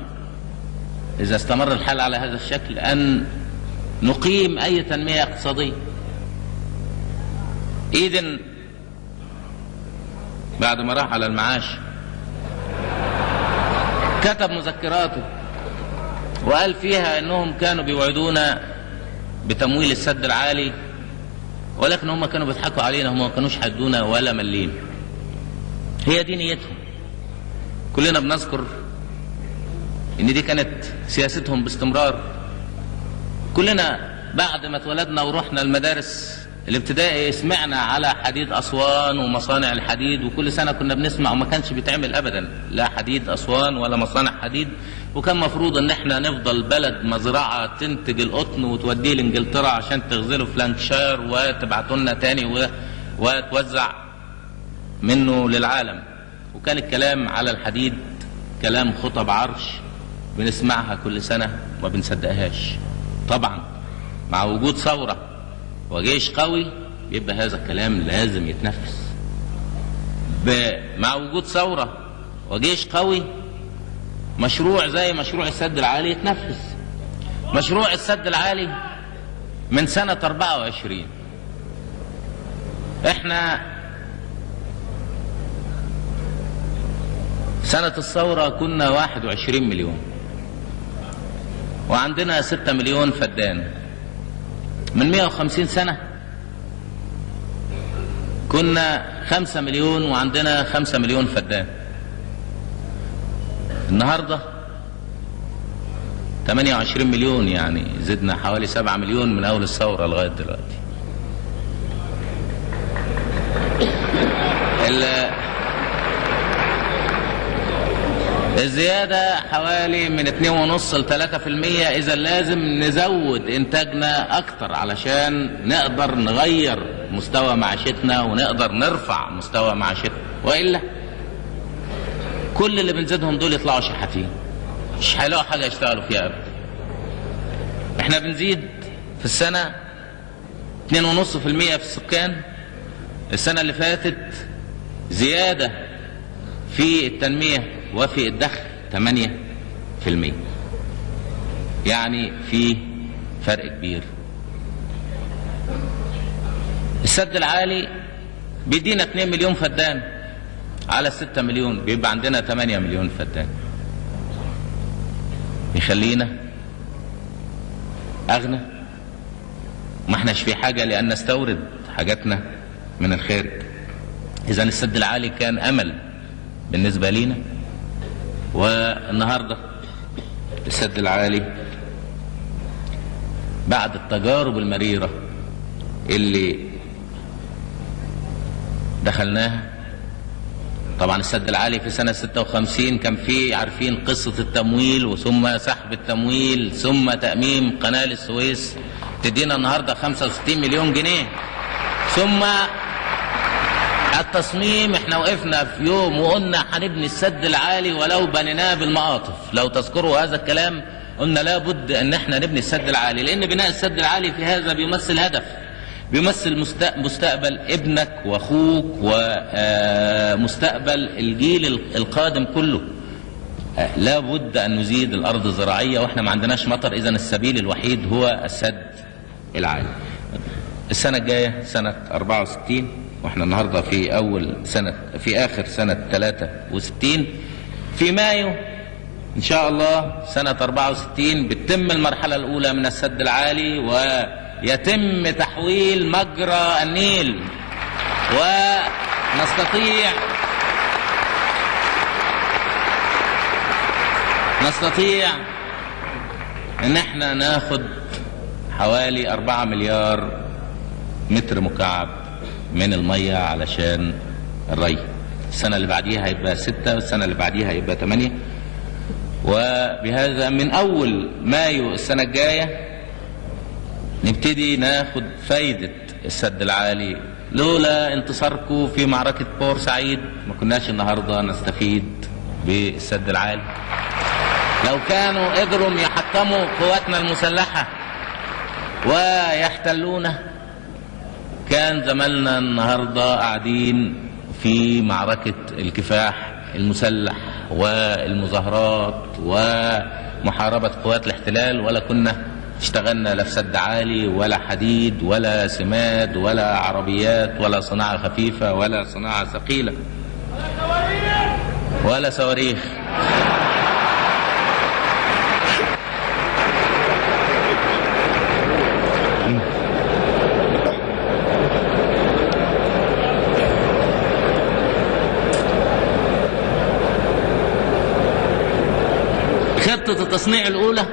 إذا استمر الحال على هذا الشكل أن نقيم أي تنمية اقتصادية. إيدن بعد ما راح على المعاش كتب مذكراته وقال فيها انهم كانوا بيوعدونا بتمويل السد العالي، ولكن هم كانوا بيضحكوا علينا، هم ما كانوش حدونا ولا مليم. هي دي نيتهم. كلنا بنذكر ان دي كانت سياستهم باستمرار. كلنا بعد ما اتولدنا ورحنا المدارس الابتدائي سمعنا على حديد أسوان ومصانع الحديد، وكل سنة كنا بنسمع وما كانش بيتعمل أبدا لا حديد أسوان ولا مصانع حديد. وكان مفروض ان احنا نفضل بلد مزرعة تنتج القطن وتوديه لإنجلترا عشان تغزله في لانكشاير وتبعته لنا تاني وتوزع منه للعالم. وكان الكلام على الحديد كلام خطب عرش بنسمعها كل سنة وما بنصدقهاش. طبعا مع وجود ثورة وجيش قوي يبقى هذا الكلام لازم يتنفذ. مع وجود ثورة وجيش قوي مشروع زي مشروع السد العالي يتنفذ. مشروع السد العالي من سنة 24 احنا سنة الثورة كنا 21 مليون وعندنا 6 مليون فدان. من 150 سنة كنا 5 مليون وعندنا 5 مليون فدان. النهاردة 28 مليون، يعني زدنا حوالي 7 مليون من أول الثورة لغاية دلوقتي. الزيادة حوالي من 2.5 ل 3%. إذا لازم نزود إنتاجنا أكتر علشان نقدر نغير مستوى معيشتنا ونقدر نرفع مستوى معيشتنا، وإلا كل اللي بنزيدهم دول يطلعوا شحاتين مش هيلاقوا حاجة يشتغلوا فيها أبدا. إحنا بنزيد في السنة 2.5% في السكان. السنة اللي فاتت زيادة في التنمية وفي الدخل 8. يعني في فرق كبير. السد العالي بيدينا 2 مليون فدان على 6 مليون، بيبقى عندنا 8 مليون فدان، يخلينا أغنى، ما احناش في حاجة لأن نستورد حاجاتنا من الخارج. إذا السد العالي كان أمل بالنسبة لينا، والنهاردة السد العالي بعد التجارب المريرة اللي دخلناها، طبعا السد العالي في سنة 56 كان فيه، عارفين قصة التمويل وثم سحب التمويل ثم تأميم قناة السويس تدينا النهاردة 65 مليون جنيه، ثم التصميم. احنا وقفنا في يوم وقلنا هنبني السد العالي ولو بنيناه بالمقاطف، لو تذكروا هذا الكلام، قلنا لابد ان احنا نبني السد العالي، لان بناء السد العالي في هذا بيمثل هدف، بيمثل مستقبل ابنك واخوك ومستقبل الجيل القادم كله. لابد ان نزيد الارض الزراعيه واحنا ما عندناش مطر، اذا السبيل الوحيد هو السد العالي. السنه الجايه سنه 64 واحنا النهارده في اول سنه، في اخر سنه 63، في مايو ان شاء الله سنه 64 بتتم المرحله الاولى من السد العالي ويتم تحويل مجرى النيل، ونستطيع ان احنا ناخد حوالي 4 مليار متر مكعب من المية علشان الري. السنة اللي بعديها هيبقى 6، والسنة اللي بعديها هيبقى 8. وبهذا من أول مايو السنة الجاية نبتدي ناخد فايدة السد العالي. لولا انتصاركم في معركة بورسعيد ما كناش النهاردة نستفيد بالسد العالي. لو كانوا قدروا يحطموا قواتنا المسلحة ويحتلونا كان زماننا النهاردة قاعدين في معركة الكفاح المسلح والمظاهرات ومحاربة قوات الاحتلال، ولا كنا اشتغلنا لا في سد عالي ولا حديد ولا سماد ولا عربيات ولا صناعة خفيفة ولا صناعة ثقيلة ولا صواريخ. خطة التصنيع الأولى،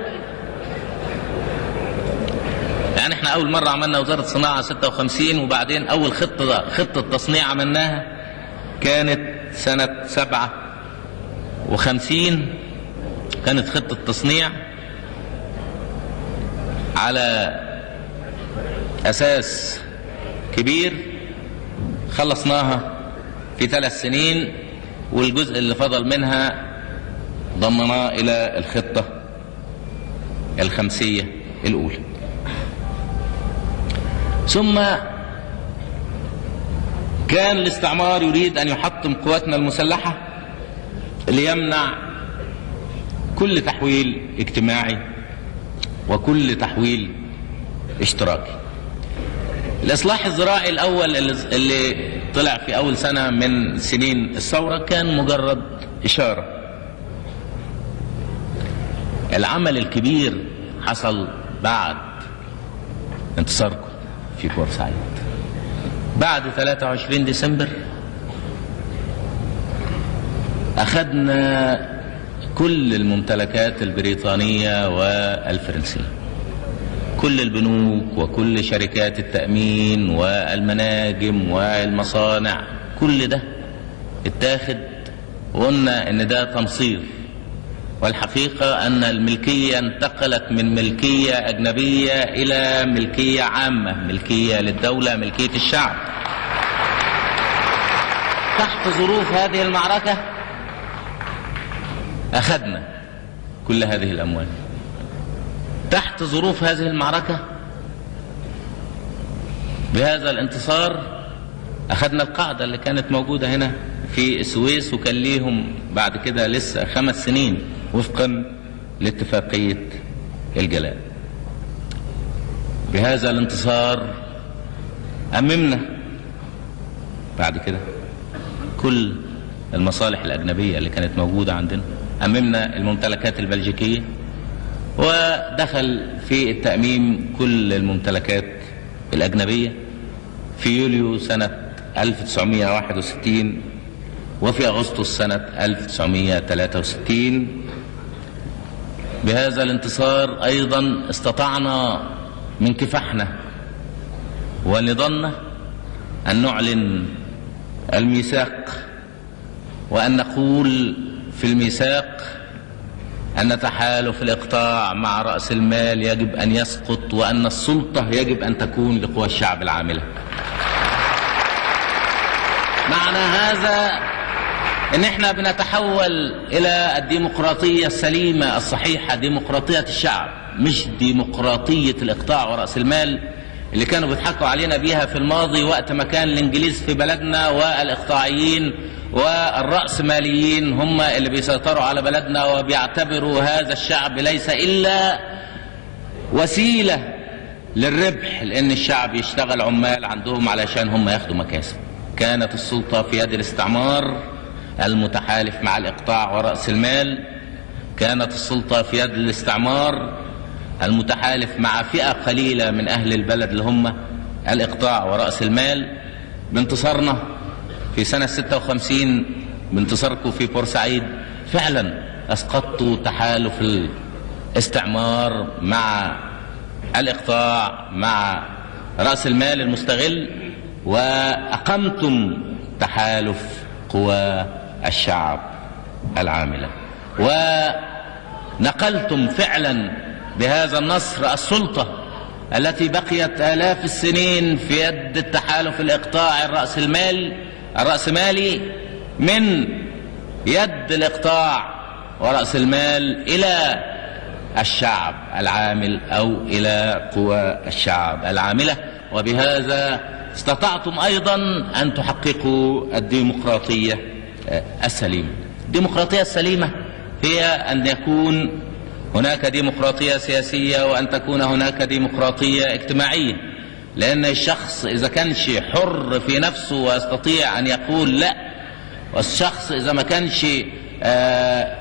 يعني احنا أول مرة عملنا وزارة صناعة 56، وبعدين أول خطة تصنيع عملناها كانت سنة 57. كانت خطة تصنيع على أساس كبير خلصناها في 3 سنين، والجزء اللي فضل منها ضمناه إلى الخطة الخمسية الأولى. ثم كان الاستعمار يريد أن يحطم قواتنا المسلحة ليمنع كل تحويل اجتماعي وكل تحويل اشتراكي. الإصلاح الزراعي الأول اللي طلع في أول سنة من سنين الثورة كان مجرد إشارة. العمل الكبير حصل بعد انتصاركم في بورسعيد. بعد 23 ديسمبر أخذنا كل الممتلكات البريطانية والفرنسية، كل البنوك وكل شركات التأمين والمناجم والمصانع، كل ده اتاخد، وقلنا ان ده تمصير. والحقيقة أن الملكية انتقلت من ملكية أجنبية إلى ملكية عامة، ملكية للدولة، ملكية الشعب. تحت ظروف هذه المعركة أخذنا كل هذه الأموال. تحت ظروف هذه المعركة بهذا الانتصار أخذنا القاعدة اللي كانت موجودة هنا في السويس، وكان ليهم بعد كده لسه 5 سنين وفقا لاتفاقية الجلاء. بهذا الانتصار أممنا بعد كده كل المصالح الأجنبية اللي كانت موجودة عندنا، أممنا الممتلكات البلجيكية، ودخل في التأميم كل الممتلكات الأجنبية في يوليو سنة 1961 وفي أغسطس سنة 1963. بهذا الانتصار أيضا استطعنا من كفاحنا ونضالنا أن نعلن الميثاق، وأن نقول في الميثاق أن تحالف الإقطاع مع رأس المال يجب أن يسقط، وأن السلطة يجب أن تكون لقوى الشعب العاملة. معنى هذا ان احنا بنتحول الى الديمقراطية السليمة الصحيحة، ديمقراطية الشعب، مش ديمقراطية الاقطاع ورأس المال اللي كانوا بيضحكوا علينا بيها في الماضي وقت ما كان الانجليز في بلدنا والاقطاعيين والرأسماليين هم اللي بيسيطروا على بلدنا، وبيعتبروا هذا الشعب ليس الا وسيلة للربح، لان الشعب يشتغل عمال عندهم علشان هم ياخدوا مكاسب. كانت السلطة في يد الاستعمار المتحالف مع الإقطاع ورأس المال، كانت السلطة في يد الاستعمار المتحالف مع فئة قليلة من أهل البلد اللي هم الإقطاع ورأس المال. بانتصارنا في سنة 56، بانتصاركم في بورسعيد، فعلا أسقطتوا تحالف الاستعمار مع الإقطاع مع رأس المال المستغل، وأقمتم تحالف قوى الشعب العاملة، ونقلتم فعلا بهذا النصر السلطة التي بقيت آلاف السنين في يد التحالف الإقطاعي الرأسمالي من يد الإقطاع ورأس المال إلى الشعب العامل أو إلى قوى الشعب العاملة. وبهذا استطعتم أيضا أن تحققوا الديمقراطية السليمة. الديمقراطية السليمة هي أن يكون هناك ديمقراطية سياسية وأن تكون هناك ديمقراطية اجتماعية، لأن الشخص إذا كانش حر في نفسه ويستطيع أن يقول لا، والشخص إذا ما كانش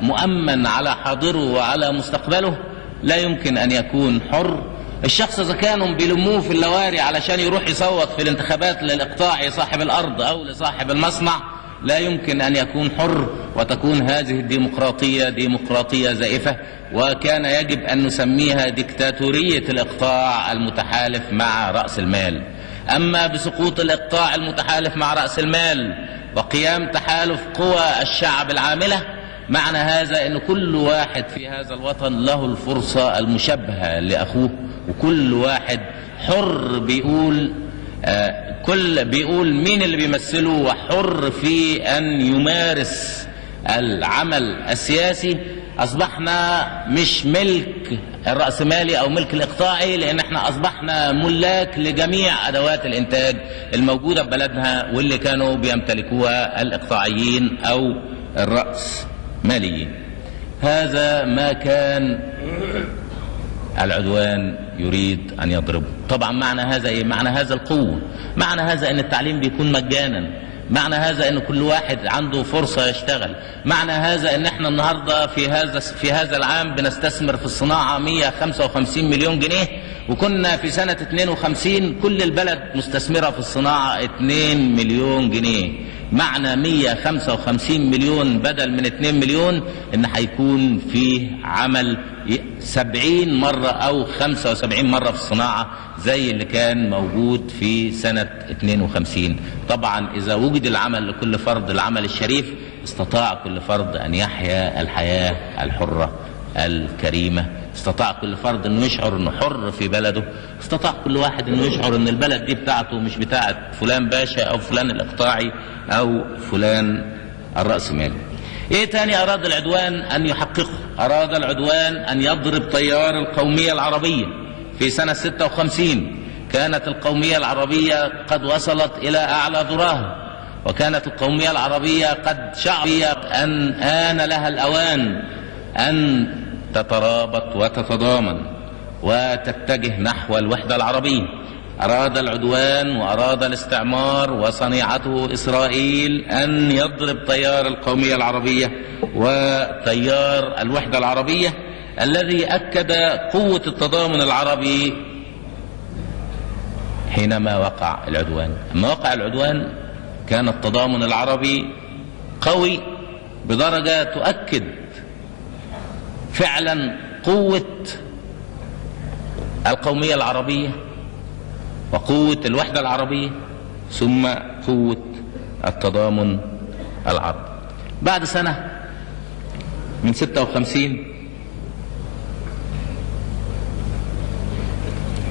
مؤمن على حاضره وعلى مستقبله لا يمكن أن يكون حر. الشخص إذا كانوا بيلموه في اللواري علشان يروح يصوت في الانتخابات للإقطاع صاحب الأرض أو لصاحب المصنع لا يمكن أن يكون حر، وتكون هذه الديمقراطية ديمقراطية زائفة، وكان يجب أن نسميها ديكتاتورية الإقطاع المتحالف مع رأس المال. أما بسقوط الإقطاع المتحالف مع رأس المال وقيام تحالف قوى الشعب العاملة، معنى هذا أن كل واحد في هذا الوطن له الفرصة المشبهة لأخوه، وكل واحد حر بيقول مين اللي بيمثله، وحر في أن يمارس العمل السياسي. أصبحنا مش ملك الرأسمالي أو ملك الإقطاعي، لأن احنا أصبحنا ملاك لجميع أدوات الإنتاج الموجودة في بلدنا واللي كانوا بيمتلكوها الإقطاعيين أو الرأسماليين. هذا ما كان العدوان يريد أن يضربه. طبعا معنى هذا إيه؟ معنى هذا القوة، معنى هذا أن التعليم بيكون مجانا، معنى هذا أن كل واحد عنده فرصة يشتغل، معنى هذا أن احنا النهاردة في هذا العام بنستثمر في الصناعة 155 مليون جنيه، وكنا في سنة 52 كل البلد مستثمرة في الصناعة 2 مليون جنيه. معنى 155 مليون بدل من 2 مليون ان هيكون فيه عمل 70 مرة او 75 مرة في الصناعة زي اللي كان موجود في سنة 52. طبعا اذا وجد العمل لكل فرد، العمل الشريف، استطاع كل فرد ان يحيا الحياة الحرة الكريمة، استطاع كل فرد انه يشعر انه حر في بلده، استطاع كل واحد انه يشعر ان البلد دي بتاعته مش بتاعت فلان باشا او فلان الاقطاعي او فلان الرأسمالي. ايه تاني اراد العدوان ان يحققه؟ اراد العدوان ان يضرب تيار القومية العربية. في سنة 56 كانت القومية العربية قد وصلت الى اعلى ذراها، وكانت القومية العربية قد شعرت ان آن لها الاوان ان تترابط وتتضامن وتتجه نحو الوحدة العربية. أراد العدوان وأراد الاستعمار وصنيعته إسرائيل أن يضرب تيار القومية العربية وتيار الوحدة العربية الذي أكد قوة التضامن العربي حينما وقع العدوان. لما وقع العدوان كان التضامن العربي قوي بدرجة تؤكد فعلا قوة القومية العربية وقوة الوحدة العربية ثم قوة التضامن العربي. بعد سنة من 56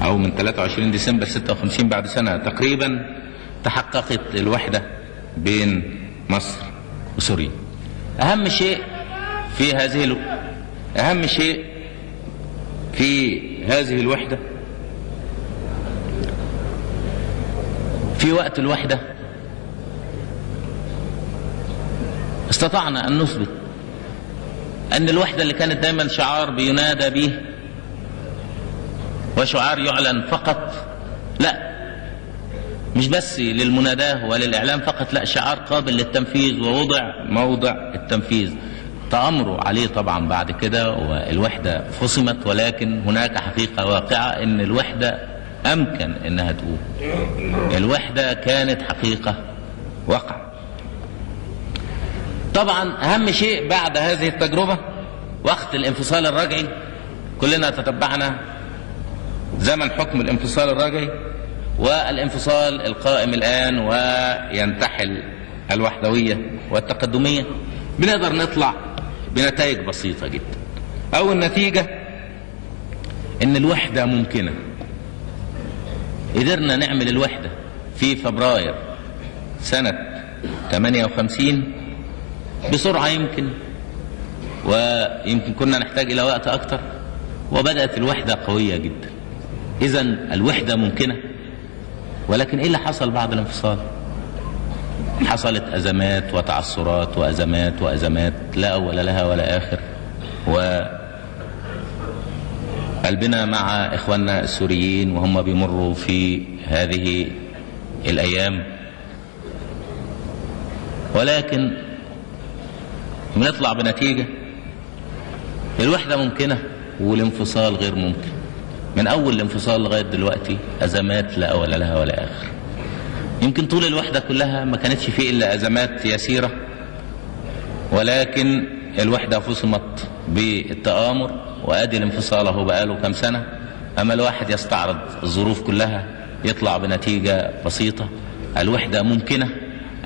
أو من 23 ديسمبر 56 بعد سنة تقريبا تحققت الوحدة بين مصر وسوريا. أهم شيء في هذه الوحدة في وقت الوحدة استطعنا أن نثبت أن الوحدة اللي كانت دائما شعار بينادى به وشعار يعلن فقط، لا مش بس للمناداة وللإعلام فقط، لا شعار قابل للتنفيذ ووضع موضع التنفيذ. تأمروا عليه طبعا بعد كده والوحدة فصمت، ولكن هناك حقيقة واقعة ان الوحدة امكن انها تقوم. الوحدة كانت حقيقة واقع. طبعا اهم شيء بعد هذه التجربة وقت الانفصال الرجعي، كلنا تتبعنا زمن حكم الانفصال الرجعي والانفصال القائم الآن وينتحل الوحدوية والتقدمية. بنقدر نطلع بنتائج بسيطة جدا. أول نتيجة إن الوحدة ممكنة. قدرنا نعمل الوحدة في فبراير سنة 58 بسرعة يمكن، ويمكن كنا نحتاج إلى وقت أكتر، وبدأت الوحدة قوية جدا. إذن الوحدة ممكنة، ولكن إيه اللي حصل بعد الانفصال؟ حصلت أزمات وتعثرات وأزمات لا أول لها ولا آخر، وقلبنا مع إخواننا السوريين وهم بيمروا في هذه الأيام، ولكن بنطلع بنتيجة الوحدة ممكنة والانفصال غير ممكن. من أول الانفصال لغاية دلوقتي أزمات لا أول لها ولا آخر. يمكن طول الوحدة كلها ما كانتش فيه إلا أزمات يسيرة، ولكن الوحدة فصمت بالتآمر، وأدي الانفصال اهو بقاله كام سنة. أما الواحد يستعرض الظروف كلها يطلع بنتيجة بسيطة: الوحدة ممكنة،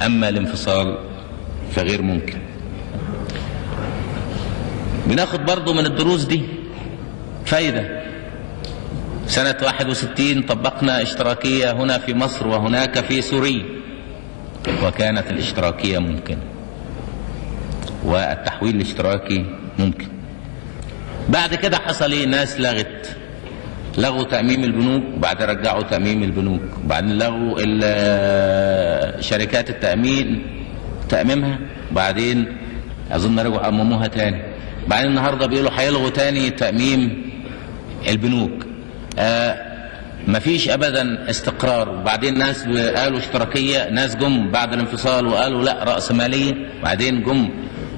أما الانفصال فغير ممكن. بناخد برضو من الدروس دي فايدة. سنة 61 طبقنا اشتراكية هنا في مصر وهناك في سوريا، وكانت الاشتراكية ممكنة والتحويل الاشتراكي ممكن. بعد كده حصل ايه؟ ناس لغوا تأميم البنوك، وبعد رجعوا تأميم البنوك، وبعدين لغوا شركات التأمين تأميمها، وبعدين أظن رجعوا أمموها تاني، بعدين النهاردة بيقولوا هيلغوا تاني تأميم البنوك. مفيش ابدا استقرار. وبعدين ناس قالوا اشتراكيه، ناس جم بعد الانفصال وقالوا لا رأسماليه، وبعدين جم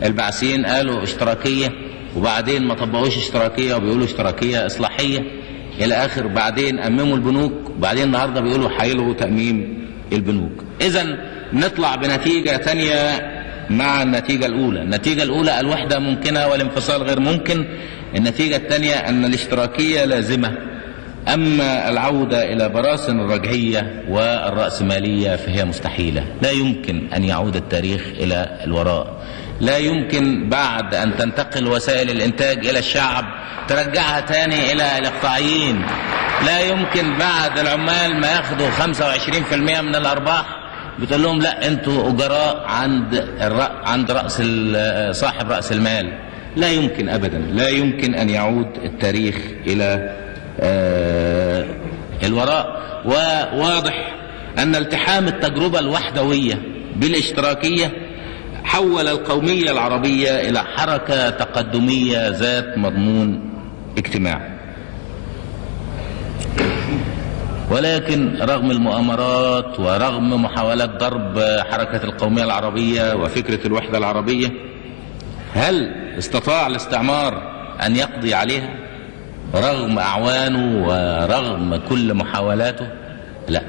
البعثيين قالوا اشتراكيه، وبعدين ما طبقوش اشتراكيه وبيقولوا اشتراكيه اصلاحيه الى اخر. بعدين امموا البنوك، وبعدين النهارده بيقولوا هيلغوا تأميم البنوك. اذا نطلع بنتيجه ثانيه مع النتيجه الاولى. النتيجه الاولى الوحده ممكنه والانفصال غير ممكن. النتيجه الثانيه ان الاشتراكيه لازمه، أما العودة إلى براسن الرجعية والرأسمالية فهي مستحيلة. لا يمكن أن يعود التاريخ إلى الوراء. لا يمكن بعد أن تنتقل وسائل الإنتاج إلى الشعب ترجعها تاني إلى الإقطاعيين. لا يمكن بعد العمال ما ياخدوا 25% من الأرباح بتقول لهم لا أنتوا أجراء عند صاحب رأس المال. لا يمكن أبدا، لا يمكن أن يعود التاريخ إلى الوراء. وواضح أن التحام التجربة الوحدوية بالاشتراكية حول القومية العربية إلى حركة تقدمية ذات مضمون اجتماعي. ولكن رغم المؤامرات ورغم محاولات ضرب حركة القومية العربية وفكرة الوحدة العربية، هل استطاع الاستعمار أن يقضي عليها رغم أعوانه ورغم كل محاولاته؟ لا،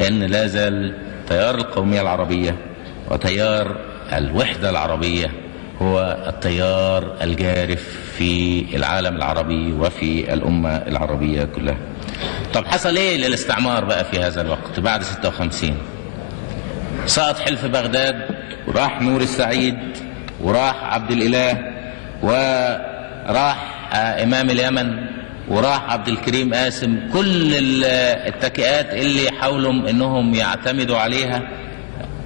لأن لا زال تيار القومية العربية وتيار الوحدة العربية هو التيار الجارف في العالم العربي وفي الأمة العربية كلها. طب حصل ايه للاستعمار بقى في هذا الوقت بعد 56؟ سقط حلف بغداد، وراح نور السعيد، وراح عبد الإله، وراح إمام اليمن، وراح عبد الكريم قاسم. كل التكئات اللي حاولوا انهم يعتمدوا عليها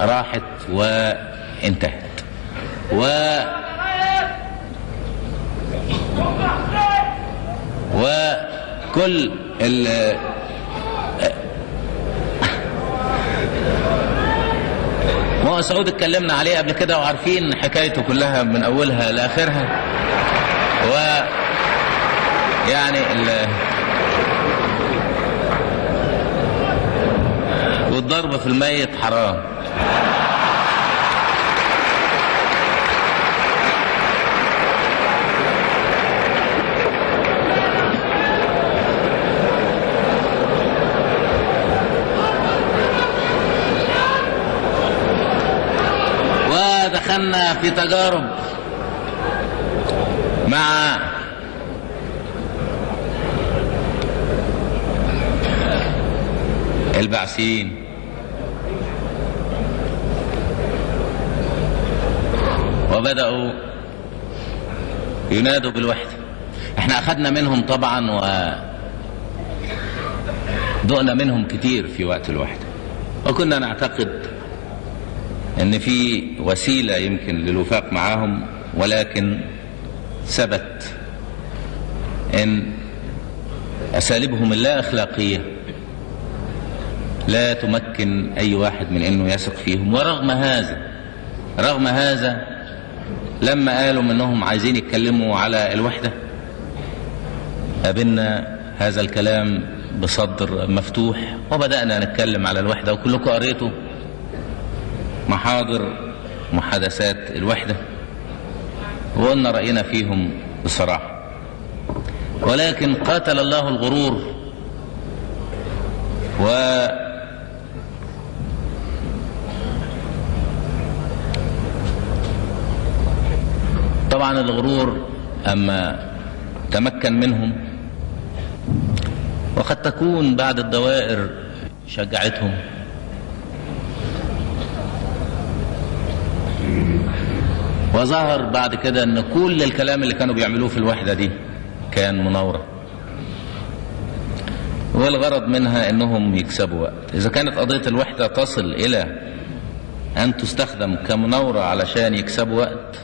راحت وانتهت. وكل مو سعود اتكلمنا عليه قبل كده وعارفين حكايته كلها من اولها لاخرها. يعني والضرب في الميت حرام. ودخلنا في تجارب مع البعثيين، وبدأوا ينادوا بالوحدة. احنا اخذنا منهم طبعا ودقنا منهم كتير في وقت الوحدة، وكنا نعتقد ان في وسيلة يمكن للوفاق معاهم، ولكن ثبت ان اساليبهم اللا اخلاقية لا تمكن اي واحد من انه يثق فيهم. ورغم هذا لما قالوا انهم عايزين يتكلموا على الوحدة، قابلنا هذا الكلام بصدر مفتوح وبدأنا نتكلم على الوحدة، وكلكم قريتوا محاضر محادثات الوحدة وقلنا رأينا فيهم بصراحة. ولكن قاتل الله الغرور، طبعا الغرور أما تمكن منهم، وقد تكون بعد الدوائر شجعتهم، وظهر بعد كده ان كل الكلام اللي كانوا بيعملوه في الوحدة دي كان مناورة، والغرض منها انهم يكسبوا وقت. اذا كانت قضية الوحدة تصل الى ان تستخدم كمناورة علشان يكسبوا وقت،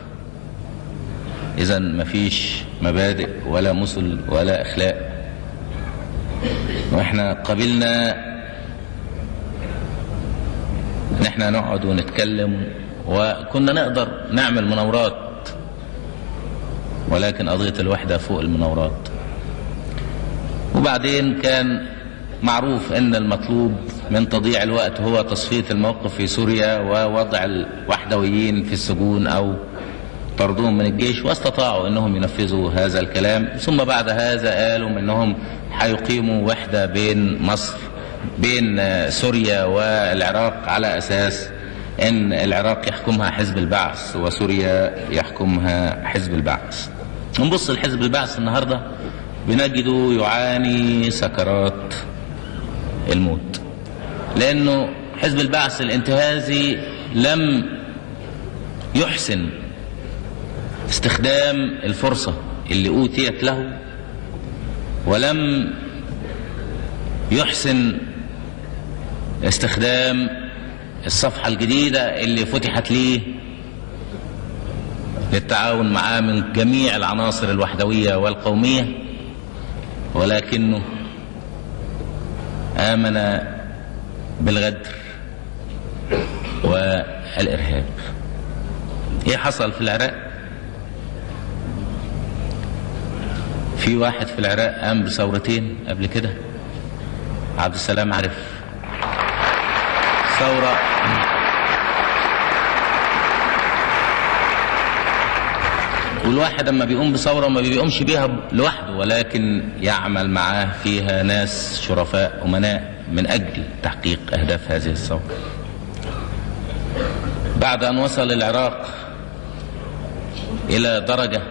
اذا مفيش مبادئ ولا مثل ولا اخلاق. واحنا قبلنا ان احنا نقعد ونتكلم، وكنا نقدر نعمل مناورات، ولكن قضية الوحدة فوق المناورات. وبعدين كان معروف ان المطلوب من تضييع الوقت هو تصفية الموقف في سوريا ووضع الوحدويين في السجون او طردوهم من الجيش، واستطاعوا انهم ينفذوا هذا الكلام. ثم بعد هذا قالوا انهم هيقيموا وحدة بين سوريا والعراق على اساس ان العراق يحكمها حزب البعث وسوريا يحكمها حزب البعث. نبص لحزب البعث النهاردة بنجده يعاني سكرات الموت، لانه حزب البعث الانتهازي لم يحسن استخدام الفرصة اللي اوتيت له، ولم يحسن استخدام الصفحة الجديدة اللي فتحت ليه للتعاون معاه من جميع العناصر الوحدوية والقومية، ولكنه آمن بالغدر والإرهاب. ايه حصل في العراق؟ في واحد في العراق قام بثورتين قبل كده، عبد السلام عارف ثورة والواحد اما بيقوم بثورة ما بيقومش بيها لوحده، ولكن يعمل معاه فيها ناس شرفاء أمناء من أجل تحقيق أهداف هذه الثورة. بعد أن وصل العراق إلى درجة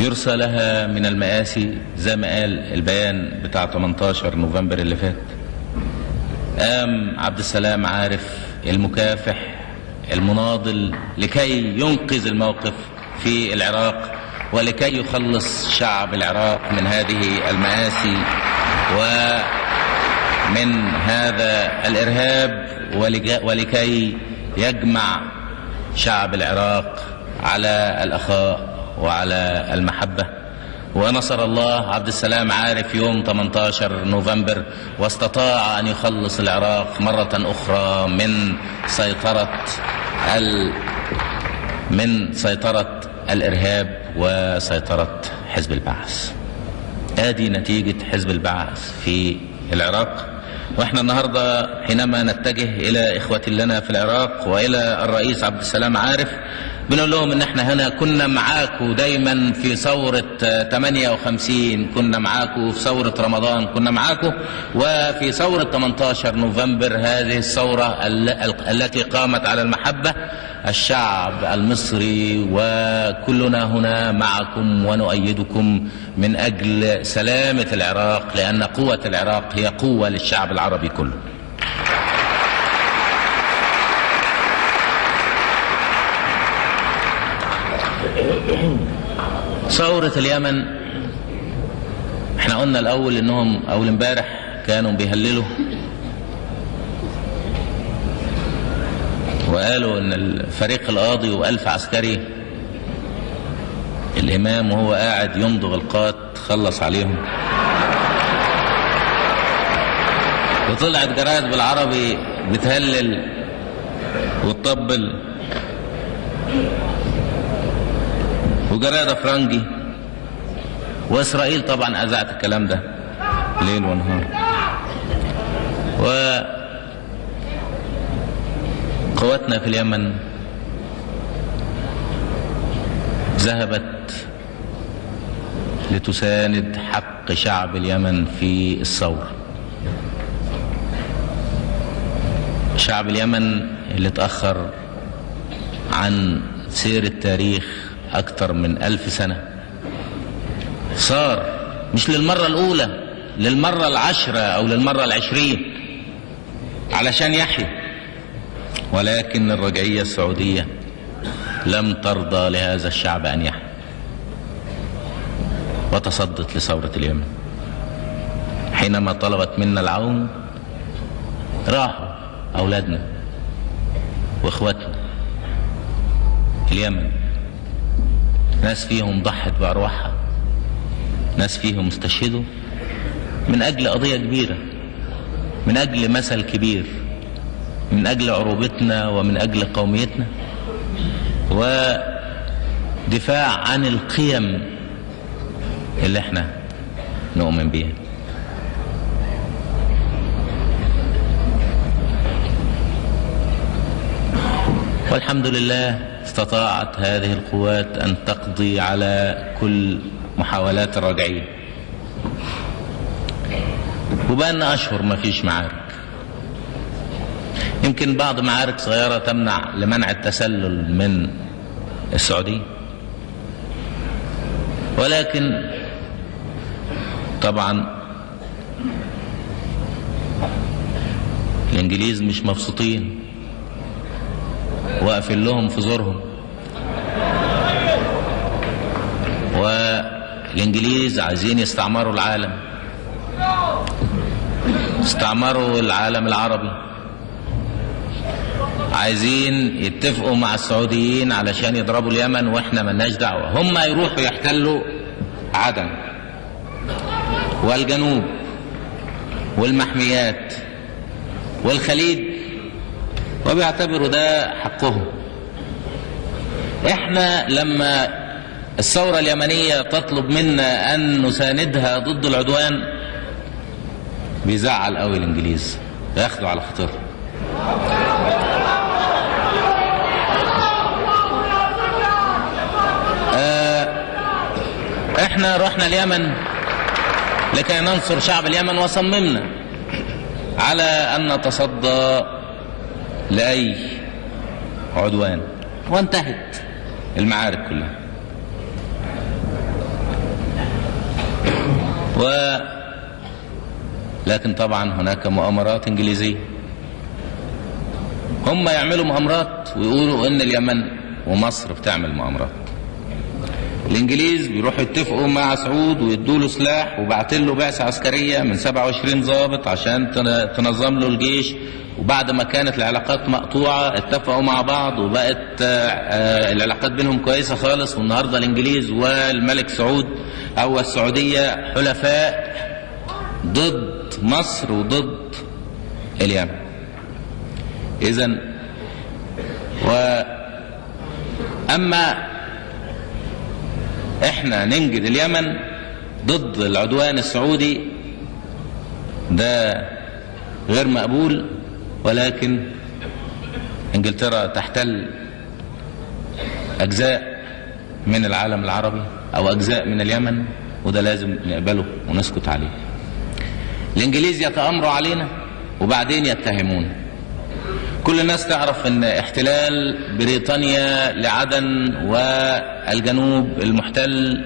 يرسى لها من المآسي زي ما قال البيان بتاع 18 نوفمبر اللي فات، قام عبد السلام عارف المكافح المناضل لكي ينقذ الموقف في العراق ولكي يخلص شعب العراق من هذه المآسي ومن هذا الإرهاب، ولكي يجمع شعب العراق على الأخاء وعلى المحبة. ونصر الله عبد السلام عارف يوم 18 نوفمبر واستطاع أن يخلص العراق مرة أخرى من سيطرة الإرهاب وسيطرة حزب البعث. هذه نتيجة حزب البعث في العراق. واحنا النهاردة حينما نتجه إلى إخوة لنا في العراق وإلى الرئيس عبد السلام عارف بنقول لهم ان احنا هنا كنا معاكم دايما في ثورة 58، كنا معاكم في ثورة رمضان، كنا معاكم وفي ثورة 18 نوفمبر هذه الثورة التي قامت على المحبة. الشعب المصري وكلنا هنا معكم ونؤيدكم من أجل سلامة العراق، لأن قوة العراق هي قوة للشعب العربي كله. ثورة اليمن احنا قلنا الأول انهم أول امبارح كانوا بيهللوا وقالوا ان الفريق القاضي و1000 عسكري الإمام وهو قاعد يمضغ القات خلص عليهم، وطلعت جرايد بالعربي بتهلل وتطبل، وجرايد فرنجي، وإسرائيل طبعا أذاعت الكلام ده ليل ونهار. وقواتنا في اليمن ذهبت لتساند حق شعب اليمن في الثورة. شعب اليمن اللي اتأخر عن سير التاريخ أكثر من 1000 سنة صار مش للمرة الأولى، للمرة 10 أو للمرة 20 علشان يحيي، ولكن الرجعية السعودية لم ترضى لهذا الشعب أن يحيي وتصدت لثورة اليمن. حينما طلبت منا العون راحوا أولادنا وإخواتنا اليمن، ناس فيهم ضحت بأرواحها، ناس فيهم استشهدوا من أجل قضية كبيرة، من أجل مثل كبير، من أجل عروبتنا ومن أجل قوميتنا ودفاع عن القيم اللي احنا نؤمن بيها. والحمد لله استطاعت هذه القوات أن تقضي على كل محاولات الرجعية، وبقالنا أشهر ما فيش معارك، يمكن بعض معارك صغيرة تمنع لمنع التسلل من السعودية، ولكن طبعا الإنجليز مش مبسوطين، واقفين لهم في زورهم، والإنجليز عايزين يستعمروا العالم، استعمروا العالم العربي، عايزين يتفقوا مع السعوديين علشان يضربوا اليمن واحنا ملناش دعوة. هم يروحوا يحتلوا عدن والجنوب والمحميات والخليج وبيعتبروا ده حقهم. احنا لما الثورة اليمنية تطلب منا ان نساندها ضد العدوان بيزعل قوي الانجليز، ياخدوا على خاطرهم. احنا رحنا اليمن لكي ننصر شعب اليمن، وصممنا على ان نتصدى لاي عدوان، وانتهت المعارك كلها. لكن طبعا هناك مؤامرات انجليزيه، هم يعملوا مؤامرات ويقولوا ان اليمن ومصر بتعمل مؤامرات. الانجليز بيروحوا يتفقوا مع سعود ويدوا له سلاح، وبعتين له بعثه عسكريه من 27 ضابط عشان تنظم له الجيش. وبعد ما كانت العلاقات مقطوعه اتفقوا مع بعض وبقت العلاقات بينهم كويسه خالص، والنهارده الانجليز والملك سعود او السعوديه حلفاء ضد مصر وضد اليمن. اذن اما احنا ننجد اليمن ضد العدوان السعودي ده غير مقبول، ولكن انجلترا تحتل اجزاء من العالم العربي او اجزاء من اليمن، وده لازم نقبله ونسكت عليه. الانجليز يتآمروا علينا وبعدين يتهمونا. كل الناس تعرف ان احتلال بريطانيا لعدن والجنوب المحتل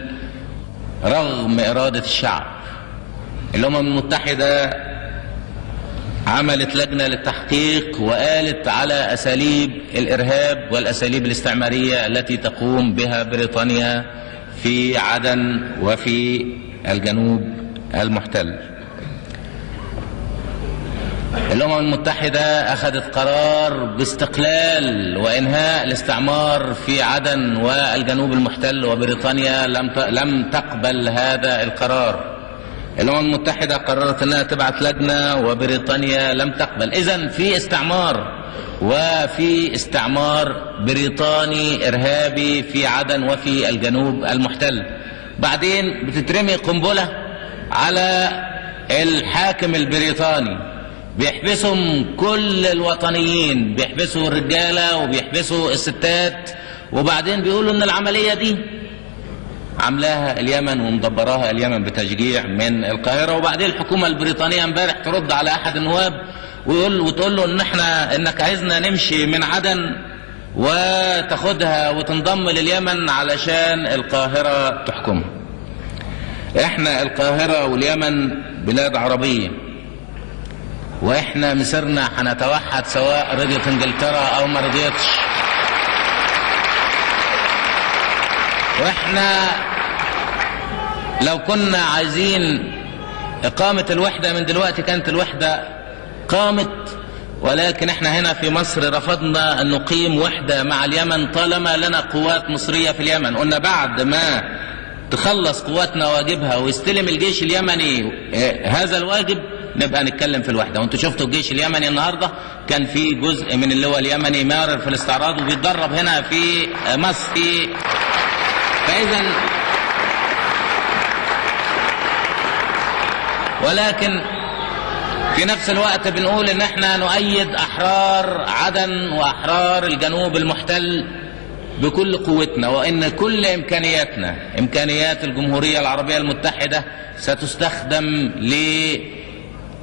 رغم إرادة الشعب. الأمم المتحدة عملت لجنة للتحقيق وقالت على أساليب الإرهاب والأساليب الاستعمارية التي تقوم بها بريطانيا في عدن وفي الجنوب المحتل. الأمم المتحدة أخذت قرار باستقلال وإنهاء الاستعمار في عدن والجنوب المحتل، وبريطانيا لم تقبل هذا القرار. الأمم المتحدة قررت أنها تبعث لجنة وبريطانيا لم تقبل. إذن في استعمار، وفي استعمار بريطاني إرهابي في عدن وفي الجنوب المحتل. بعدين بتترمي قنبلة على الحاكم البريطاني، بيحبسهم كل الوطنيين، بيحبسوا الرجالة وبيحبسوا الستات، وبعدين بيقولوا ان العملية دي عملاها اليمن ومدبراها اليمن بتشجيع من القاهرة. وبعدين الحكومة البريطانية امبارح ترد على احد النواب وتقول له انك عايزنا نمشي من عدن وتاخدها وتنضم لليمن علشان القاهرة تحكمها. احنا القاهرة واليمن بلاد عربية، واحنا مصيرنا هنتوحد سواء رضيت انجلترا او ما رضيتش. واحنا لو كنا عايزين اقامة الوحدة من دلوقتي كانت الوحدة قامت، ولكن احنا هنا في مصر رفضنا ان نقيم وحدة مع اليمن طالما لنا قوات مصرية في اليمن. قلنا بعد ما تخلص قواتنا واجبها ويستلم الجيش اليمني هذا الواجب نبقى نتكلم في الوحدة. وانتوا شفتوا الجيش اليمني النهاردة كان في جزء من اللواء اليمني مارر في الاستعراض وبيتدرب هنا في مصر. فإذا ولكن في نفس الوقت بنقول ان احنا نؤيد احرار عدن واحرار الجنوب المحتل بكل قوتنا، وان كل امكانياتنا، امكانيات الجمهورية العربية المتحدة ستستخدم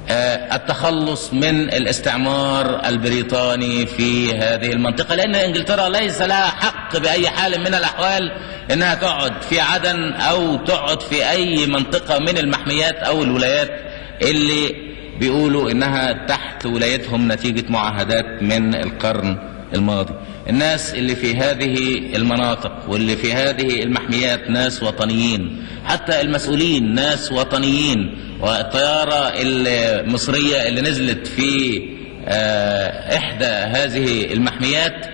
للتخلص من الاستعمار البريطاني في هذه المنطقة، لان انجلترا ليس لها حق بأي حال من الاحوال انها تقعد في عدن او تقعد في اي منطقة من المحميات او الولايات اللي بيقولوا انها تحت ولايتهم نتيجة معاهدات من القرن الماضي. الناس اللي في هذه المناطق واللي في هذه المحميات ناس وطنيين، حتى المسؤولين ناس وطنيين. والطيارة المصرية اللي نزلت في احدى هذه المحميات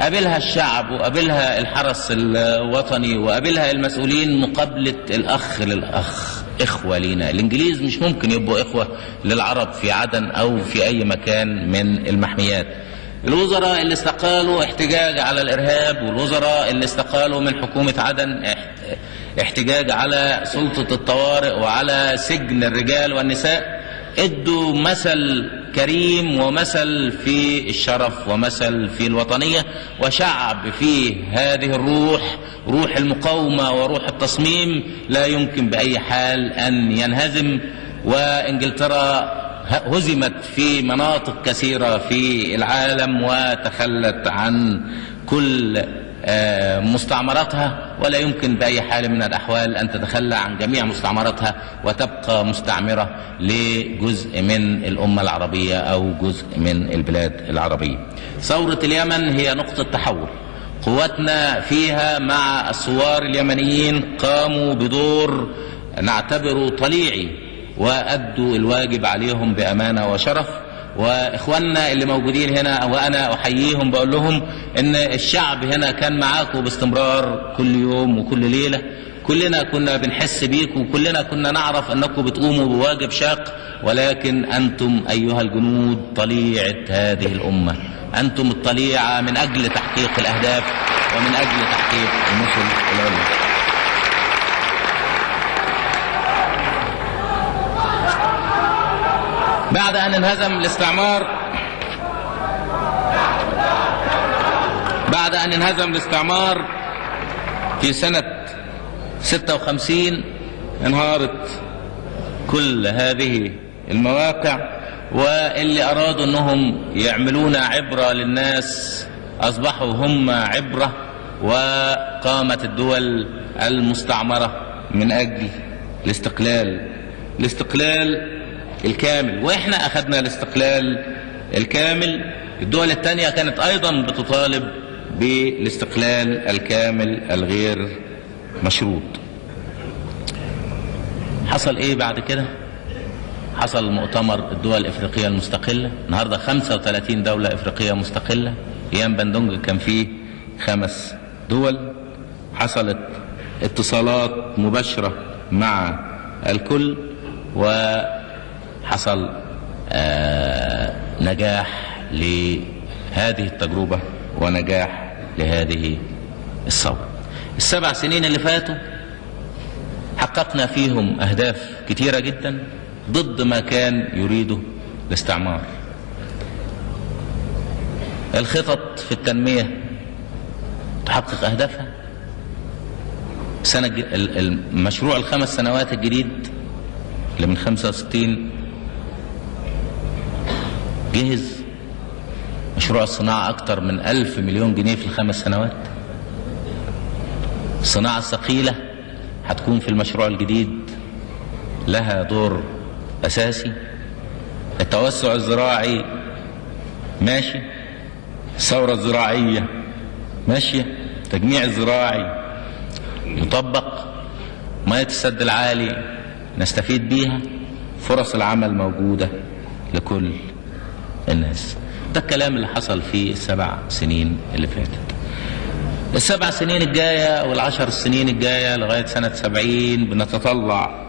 قابلها الشعب وقابلها الحرس الوطني وقابلها المسؤولين مقابلة الأخ للأخ، إخوة لينا. الإنجليز مش ممكن يبقوا إخوة للعرب في عدن أو في أي مكان من المحميات. الوزراء اللي استقالوا احتجاج على الإرهاب، والوزراء اللي استقالوا من حكومة عدن احتجاج على سلطة الطوارئ وعلى سجن الرجال والنساء، ادوا مثل كريم ومثل في الشرف ومثل في الوطنية، وشعب فيه هذه الروح، روح المقاومة وروح التصميم، لا يمكن بأي حال أن ينهزم. وإنجلترا هزمت في مناطق كثيرة في العالم وتخلت عن كل مستعمراتها، ولا يمكن بأي حال من الأحوال أن تتخلى عن جميع مستعمراتها وتبقى مستعمرة لجزء من الأمة العربية أو جزء من البلاد العربية. ثورة اليمن هي نقطة تحول، قوتنا فيها مع الثوار اليمنيين قاموا بدور نعتبره طليعي وأدوا الواجب عليهم بأمانة وشرف. وإخواننا اللي موجودين هنا وأنا أحييهم بقول لهم إن الشعب هنا كان معاكم باستمرار كل يوم وكل ليلة، كلنا كنا بنحس بيكم وكلنا كنا نعرف أنكم بتقوموا بواجب شاق، ولكن أنتم أيها الجنود طليعة هذه الأمة، أنتم الطليعة من أجل تحقيق الأهداف ومن أجل تحقيق المثل العليا. بعد أن انهزم الاستعمار في سنة 56 انهارت كل هذه المواقع، واللي أرادوا أنهم يعملون عبرة للناس أصبحوا هم عبرة، وقامت الدول المستعمرة من أجل الاستقلال الكامل، وإحنا أخذنا الاستقلال الكامل. الدول الثانية كانت أيضا بتطالب بالاستقلال الكامل الغير مشروط. حصل إيه بعد كده؟ حصل مؤتمر الدول الإفريقية المستقلة، النهاردة 35 دولة إفريقية مستقلة، أيام بندونج كان فيه 5 دول. حصلت اتصالات مباشرة مع الكل، وحصل نجاح لهذه التجربة ونجاح لهذه الثورة. ال7 سنين اللي فاتوا حققنا فيهم أهداف كتيرة جدا ضد ما كان يريده الاستعمار. الخطط في التنمية تحقق أهدافها. المشروع ال5 سنوات الجديد اللي من 65 جهز. مشروع الصناعة أكتر من 1000 مليون جنيه في ال5 سنوات. الصناعة الثقيلة هتكون في المشروع الجديد لها دور أساسي. التوسع الزراعي ماشي، الثورة الزراعية ماشية، التجميع الزراعي يطبق، مياه السد العالي نستفيد بيها، فرص العمل موجودة لكل الناس. ده الكلام اللي حصل في ال7 سنين اللي فاتت. ال7 سنين الجاية وال10 سنين الجاية لغاية سنة 70 بنتطلع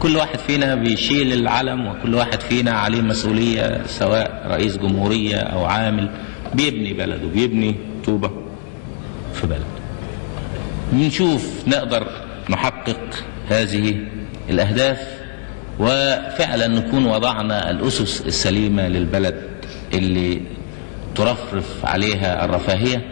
كل واحد فينا بيشيل العلم، وكل واحد فينا عليه مسؤولية، سواء رئيس جمهورية أو عامل بيبني بلده، بيبني طوبة في بلده. نشوف نقدر نحقق هذه الأهداف، وفعلا نكون وضعنا الأسس السليمة للبلد اللي ترفرف عليها الرفاهية،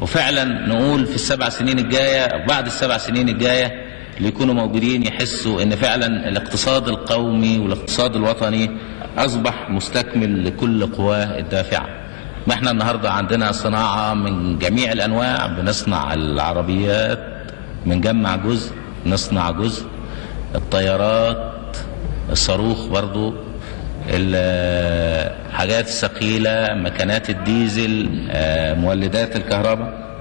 وفعلا نقول في ال7 سنين الجاية، بعد ال7 سنين الجاية اللي يكونوا موجودين يحسوا ان فعلا الاقتصاد القومي والاقتصاد الوطني اصبح مستكمل لكل قواه الدافعة. ما احنا النهاردة عندنا صناعة من جميع الانواع، بنصنع العربيات، بنجمع جزء، نصنع جزء، الطيارات، الصاروخ برضو، الحاجات الثقيلة، مكانات الديزل، مولدات الكهرباء.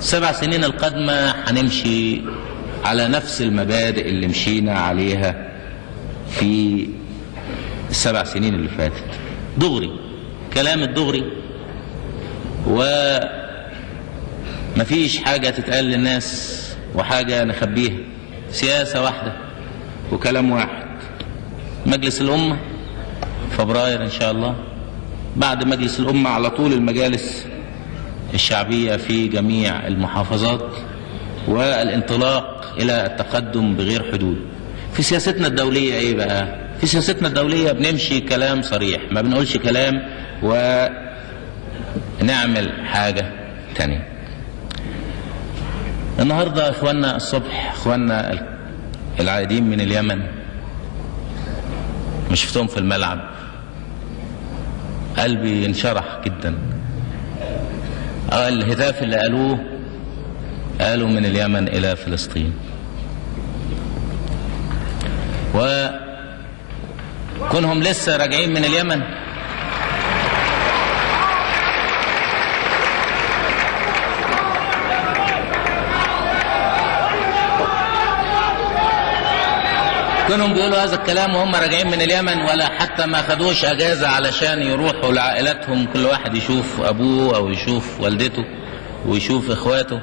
7 سنين القادمة هنمشي على نفس المبادئ اللي مشينا عليها في ال7 سنين اللي فاتت. دغري، كلام الدغري، ومفيش حاجة تتقال للناس وحاجة نخبيها، سياسة واحدة وكلام واحد. مجلس الأمة فبراير إن شاء الله، بعد مجلس الأمة على طول المجالس الشعبية في جميع المحافظات، والانطلاق إلى التقدم بغير حدود. في سياستنا الدولية إيه بقى؟ في سياستنا الدولية بنمشي كلام صريح، ما بنقولش كلام ونعمل حاجة تانية. النهاردة إخواننا الصبح، إخواننا العائدين من اليمن، مش شفتهم في الملعب، قلبي انشرح جدا. الهتاف اللي قالوا من اليمن إلى فلسطين، وكونهم لسه راجعين من اليمن كونهم بيقولوا هذا الكلام وهم راجعين من اليمن، ولا حتى ما خدوش اجازة علشان يروحوا لعائلاتهم، كل واحد يشوف ابوه او يشوف والدته ويشوف اخواته،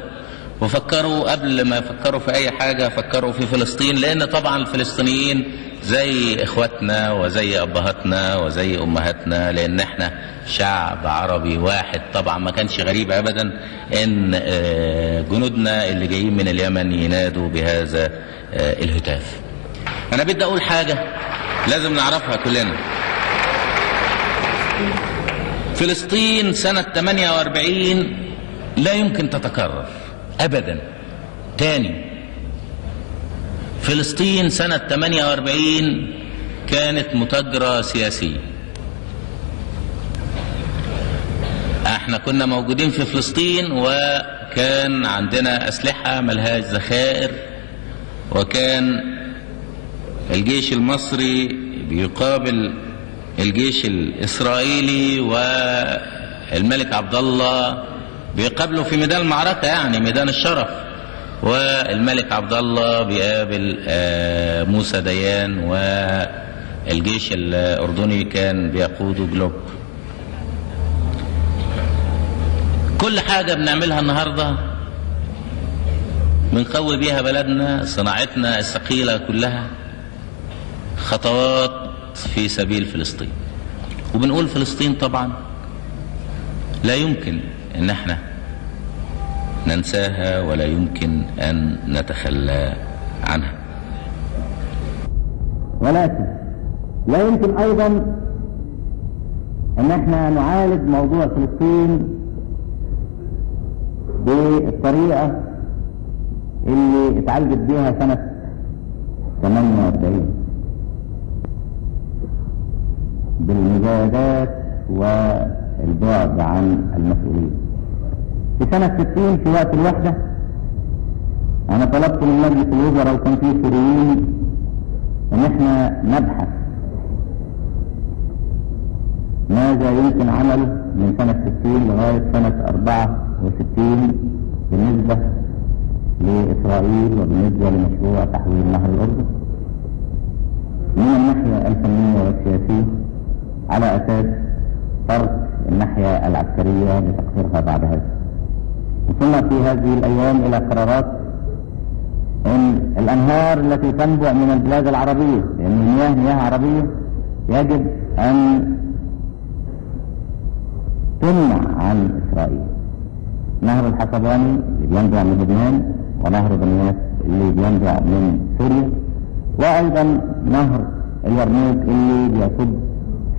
وفكروا قبل ما يفكروا في اي حاجة فكروا في فلسطين، لان طبعا الفلسطينيين زي اخواتنا وزي ابهاتنا وزي امهاتنا، لان احنا شعب عربي واحد. طبعا ما كانش غريب ابدا ان جنودنا اللي جايين من اليمن ينادوا بهذا الهتاف. انا بدي اقول حاجة لازم نعرفها كلنا. فلسطين سنة 48 لا يمكن تتكرر ابدا تاني. فلسطين سنة 48 كانت متاجرة سياسية. احنا كنا موجودين في فلسطين وكان عندنا اسلحة ملهاش ذخائر، وكان الجيش المصري بيقابل الجيش الإسرائيلي، والملك عبد الله بيقابله في ميدان المعركة، يعني ميدان الشرف، والملك عبد الله بيقابل موسى ديان، والجيش الأردني كان بيقوده جلوب. كل حاجة بنعملها النهاردة بنقوي بيها بلدنا، صناعتنا الثقيلة كلها خطوات في سبيل فلسطين. وبنقول فلسطين طبعا لا يمكن ان احنا ننساها ولا يمكن ان نتخلى عنها، ولكن لا يمكن ايضا ان احنا نعالج موضوع فلسطين بالطريقة اللي اتعالجت بيها سنة 48 بالمجاهدات والبعد عن المسؤولين. في سنة 60 في وقت الوحدة انا طلبت من مجلس الوزراء وكان فيه سوريين ان احنا نبحث ماذا يمكن عمله من سنة 60 لغاية سنة 64 بالنسبة لإسرائيل وبالنسبة لمشروع تحويل نهر الأردن من الناحية الفنية والسياسية، على أساس ترك الناحية العسكرية لتقصيرها بعد هذا. وصلنا في هذه الأيام إلى قرارات أن الأنهار التي تنبع من البلاد العربية، لأن المياه مياه عربية، يجب أن تمنع عن إسرائيل. نهر الحصباني اللي بينبع من لبنان، ونهر بنياس اللي بينبع من سوريا، وأيضا نهر اليرموك اللي بيصب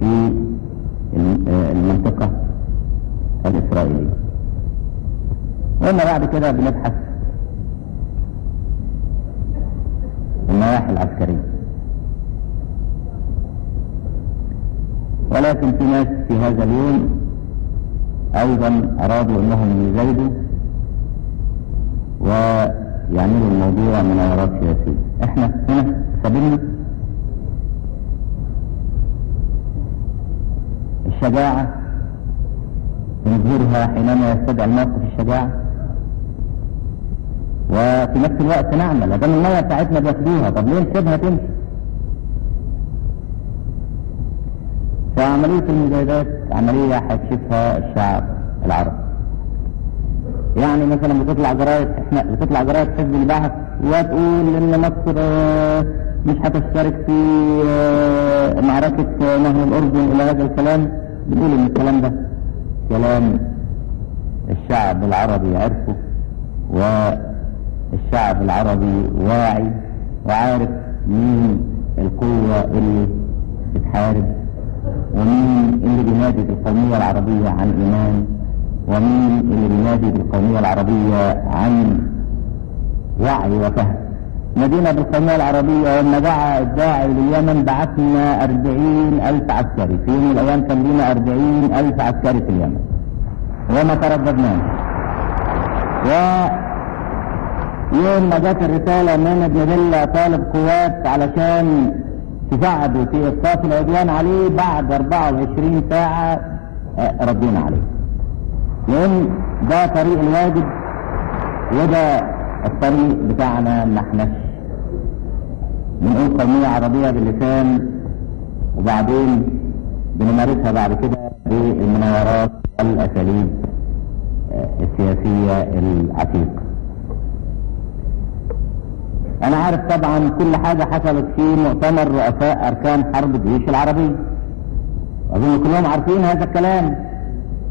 في المنطقة الإسرائيلية. وإما بعد كده بنبحث النواحي العسكرية. ولكن في ناس في هذا اليوم أيضا أرادوا أنهم يزايدوا ويعملوا الموضوع مناورات سياسية. احنا هنا سبيلنا الشجاعة نظهرها حينما يستدعي الموقف الشجاعة، وفي نفس الوقت نعمل. لأن المية بتاعتنا بياخدوها، طب ليه نسيبها تمشي؟ فعملية المجاهدات عملية هيكشفها الشعب العربي. يعني مثلا بتطلع جرايد حزب البعث وتقول ان مصر مش هتشترك في معركة نهر الأردن إلى هذا الكلام، بنقول ان الكلام ده كلام الشعب العربي عرفه، والشعب العربي واعي وعارف مين القوة اللي بتحارب، ومين اللي بينادي بالقومية العربية عن إيمان، ومين اللي بينادي بالقومية العربية عن وعي وفهم. نادينا بالقومية العربية ولما دعا الداعي لليمن بعثنا 40,000 عسكري، في يوم من الأيام كان لنا 40,000 عسكري في اليمن وما ترددناش. ويوم ما جت الرسالة من ابن بلة طالب قوات علشان تساعدوا في إسقاط العدوان عليه، بعد 24 ساعة ردينا عليه، لأن ده طريق الواجب وده الطريق بتاعنا. ما احناش بنقول قومية عربية باللسان وبعدين بنمارسها بعد كده بالمناورات والأساليب السياسية العتيقة. أنا عارف طبعا كل حاجة حصلت في مؤتمر رؤساء أركان حرب الجيوش العربية، أظن كلهم عارفين هذا الكلام.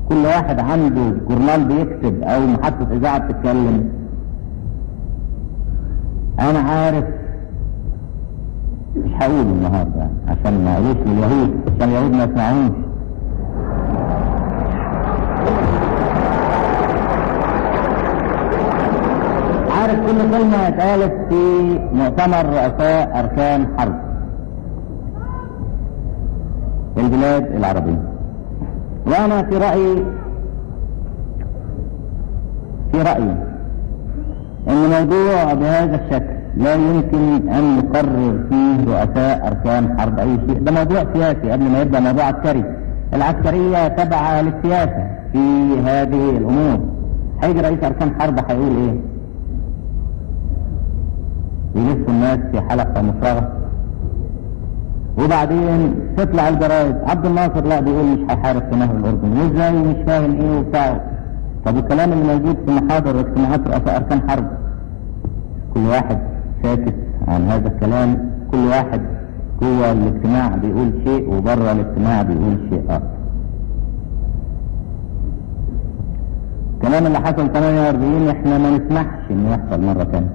كل واحد عنده جورنال بيكتب أو محطة إذاعة بتتكلم. أنا عارف، مش هقول النهارده عشان ما اقولوش لليهود، عشان اليهود ما يسمعوش. عارف كل كلمة اتقالت في مؤتمر رؤساء أركان حرب البلاد العربية. وأنا في رأيي إن موضوع بهذا الشكل لا يمكن أن يقرر فيه رؤساء أركان حرب أي شيء. ده موضوع سياسي قبل ما يبدأ موضوع عسكري. العسكرية تبع للسياسة في هذه الأمور. هيجي رئيس أركان حرب هيقول إيه؟ يلف الناس في حلقة مفرغة وبعدين تطلع الجرايد عبد الناصر لا بيقول مش هيحارب في نهر الأردن، وإزاي مش فاهم إيه وبتاع. طب الكلام اللي موجود في محاضر واجتماعات رؤساء أركان حرب كل واحد ساكت عن هذا الكلام، كل واحد جوه الاجتماع بيقول شيء وبره الاجتماع بيقول شيء آخر. الكلام اللي حصل 48 احنا ما نسمحش انه يحصل مرة تانية.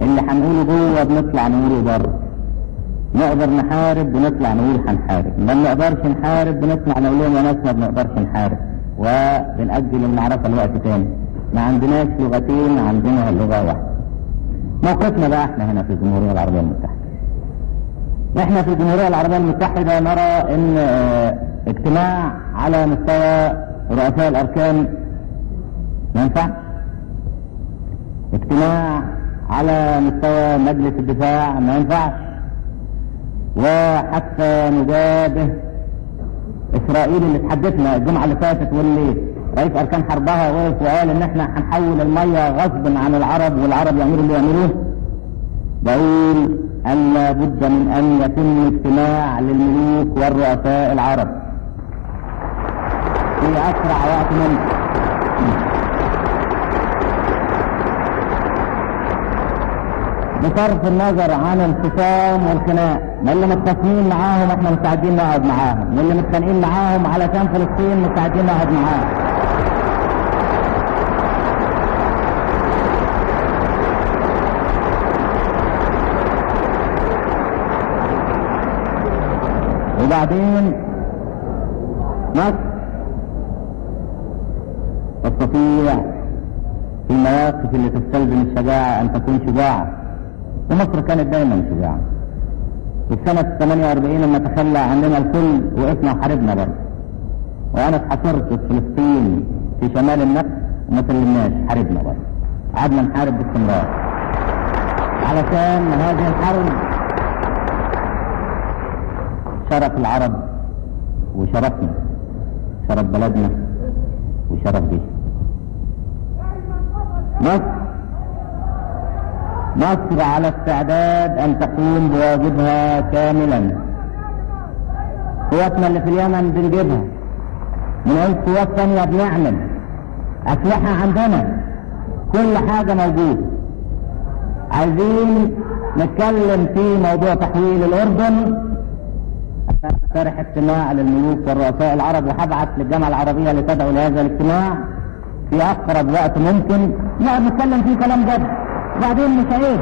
اللي هنقوله جوه بنطلع نقوله بره. نقدر نحارب بنطلع نقول هنحارب، ما نقدرش نحارب بنطلع نقول لهم يا ناس ما بنقدرش نحارب وبنأجل المعركة لوقت تاني. ما عندناش لغتين، عندنا لغة واحدة. موقفنا بقى احنا هنا في الجمهورية العربية المتحدة. احنا في الجمهورية العربية المتحدة نرى ان اجتماع على مستوى رؤساء الاركان ما ينفع. اجتماع على مستوى مجلس الدفاع ما ينفعش. وحتى نجابه اسرائيل اللي تحدثنا الجمعة اللي فاتت واللي رئيس اركان حربها وقف وقال ان احنا هنحول المية غصب عن العرب والعرب يعملوا اللي يعملوه. بقول ان لابد من ان يتم اجتماع للملوك والرؤساء العرب في اسرع وقت ممكن. بصرف النظر عن الخصام والخناق، ما اللي متخاصمين معاهم احنا مستعدين نقعد معاهم، واللي متخانقين معاهم علشان فلسطين مستعدين نقعد معاهم. وبعدين مصر تستطيع في المواقف اللي تستلزم الشجاعة ان تكون شجاعة، ومصر كانت دايما شجاعة. في سنة 48 لما تخلى عننا الكل وقفنا وحاربنا برضه. وانا اتحصرت في فلسطين في شمال النقب وما سلمناش، حاربنا برضه. قعدنا نحارب باستمرار علشان هذه الحرب شرف العرب وشرفنا، شرف بلدنا وشرف جيشنا. مصر على استعداد ان تقوم بواجبها كاملا. قواتنا اللي في اليمن بنجيبها، من قوات ثانية بنعمل اسلحة، عندنا كل حاجة موجودة. عايزين نتكلم في موضوع تحويل الاردن اقترح اجتماع للملوك والرؤساء العرب، وهبعث للجامعة العربية لتدعو لهذا الاجتماع في أقرب وقت ممكن نقعد نتكلم فيه كلام جد. وبعدين مش عيب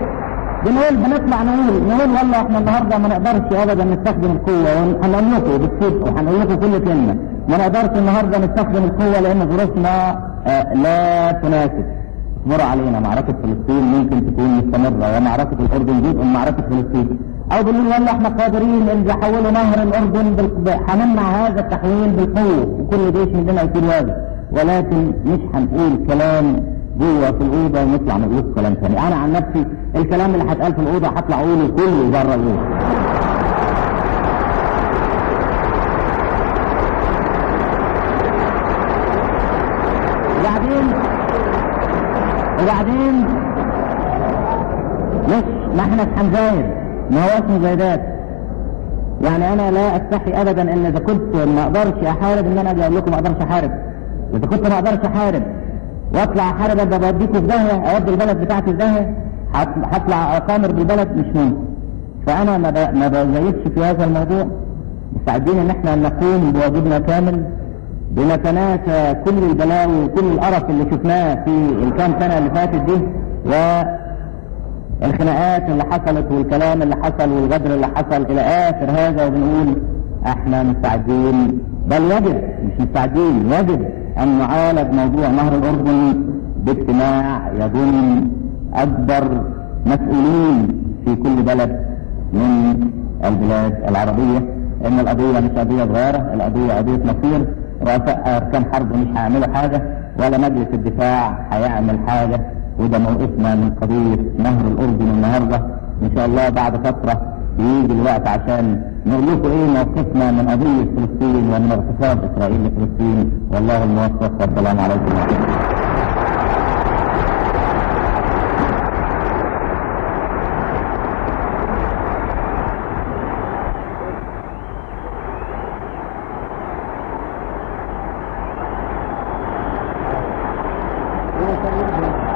بنطلع نقول والله احنا النهارده ما نقدرش ابدا نستخدم القوه، وهنقول لكم بالصدق وهنقول لكم كل كلمه ما نقدرش النهارده نستخدم القوه لان ظروفنا لا تناسب. اصبروا علينا، معركه فلسطين ممكن تكون مستمره، ومعركه الاردن جزء من معركه فلسطين. او بنقول والله احنا قادرين ان يحولوا نهر الاردن هنمنع هذا التحويل بالقوه، وكل جيش مننا يقول هذا، ولكن مش هنقول كلام جوه في الاوضه ونطلع نقول كلام ثاني. انا عن نفسي الكلام اللي هتقال في الاوضه هطلع اقوله كله بره الاوضه. وبعدين مش ما احنا هنزايد، ما هوش مزايدات. يعني انا لا استحي ابدا ان اذا كنت ما اقدرش احارب ان انا اجي اقول لكم ما اقدرش احارب. اذا كنت ما اقدرش احارب واطلع احارب ابقى بوديكم في داهيه، اودي البلد بتاعتي في داهيه، هطلع اقامر بالبلد مش ممكن. فانا ما بزايدش في هذا الموضوع، مستعدين ان احنا نقوم بواجبنا كامل، بنتناسى كل البلاوي وكل القرف اللي شفناه في الكام سنه اللي فاتت دي، والخناقات اللي حصلت والكلام اللي حصل والغدر اللي حصل الى اخر هذا، وبنقول احنا مستعدين، بل يجب مش مستعدين، يجب ان نعالج موضوع نهر الاردن باجتماع يضم اكبر مسؤولين في كل بلد من البلاد العربيه. ان القضيه مش قضيه صغيره، القضيه قضيه مصير. رؤساء اركان حرب مش هيعملوا حاجه، ولا مجلس الدفاع هيعمل حاجه، وده موقفنا من قضيه نهر الاردن النهارده. ان شاء الله بعد فتره يجي الوقت عشان نقول لكم ايه موقفنا من قضيه فلسطين ومن اغتصاب اسرائيل لفلسطين. والله الموفق، والسلام عليكم ورحمه الله. Gracias.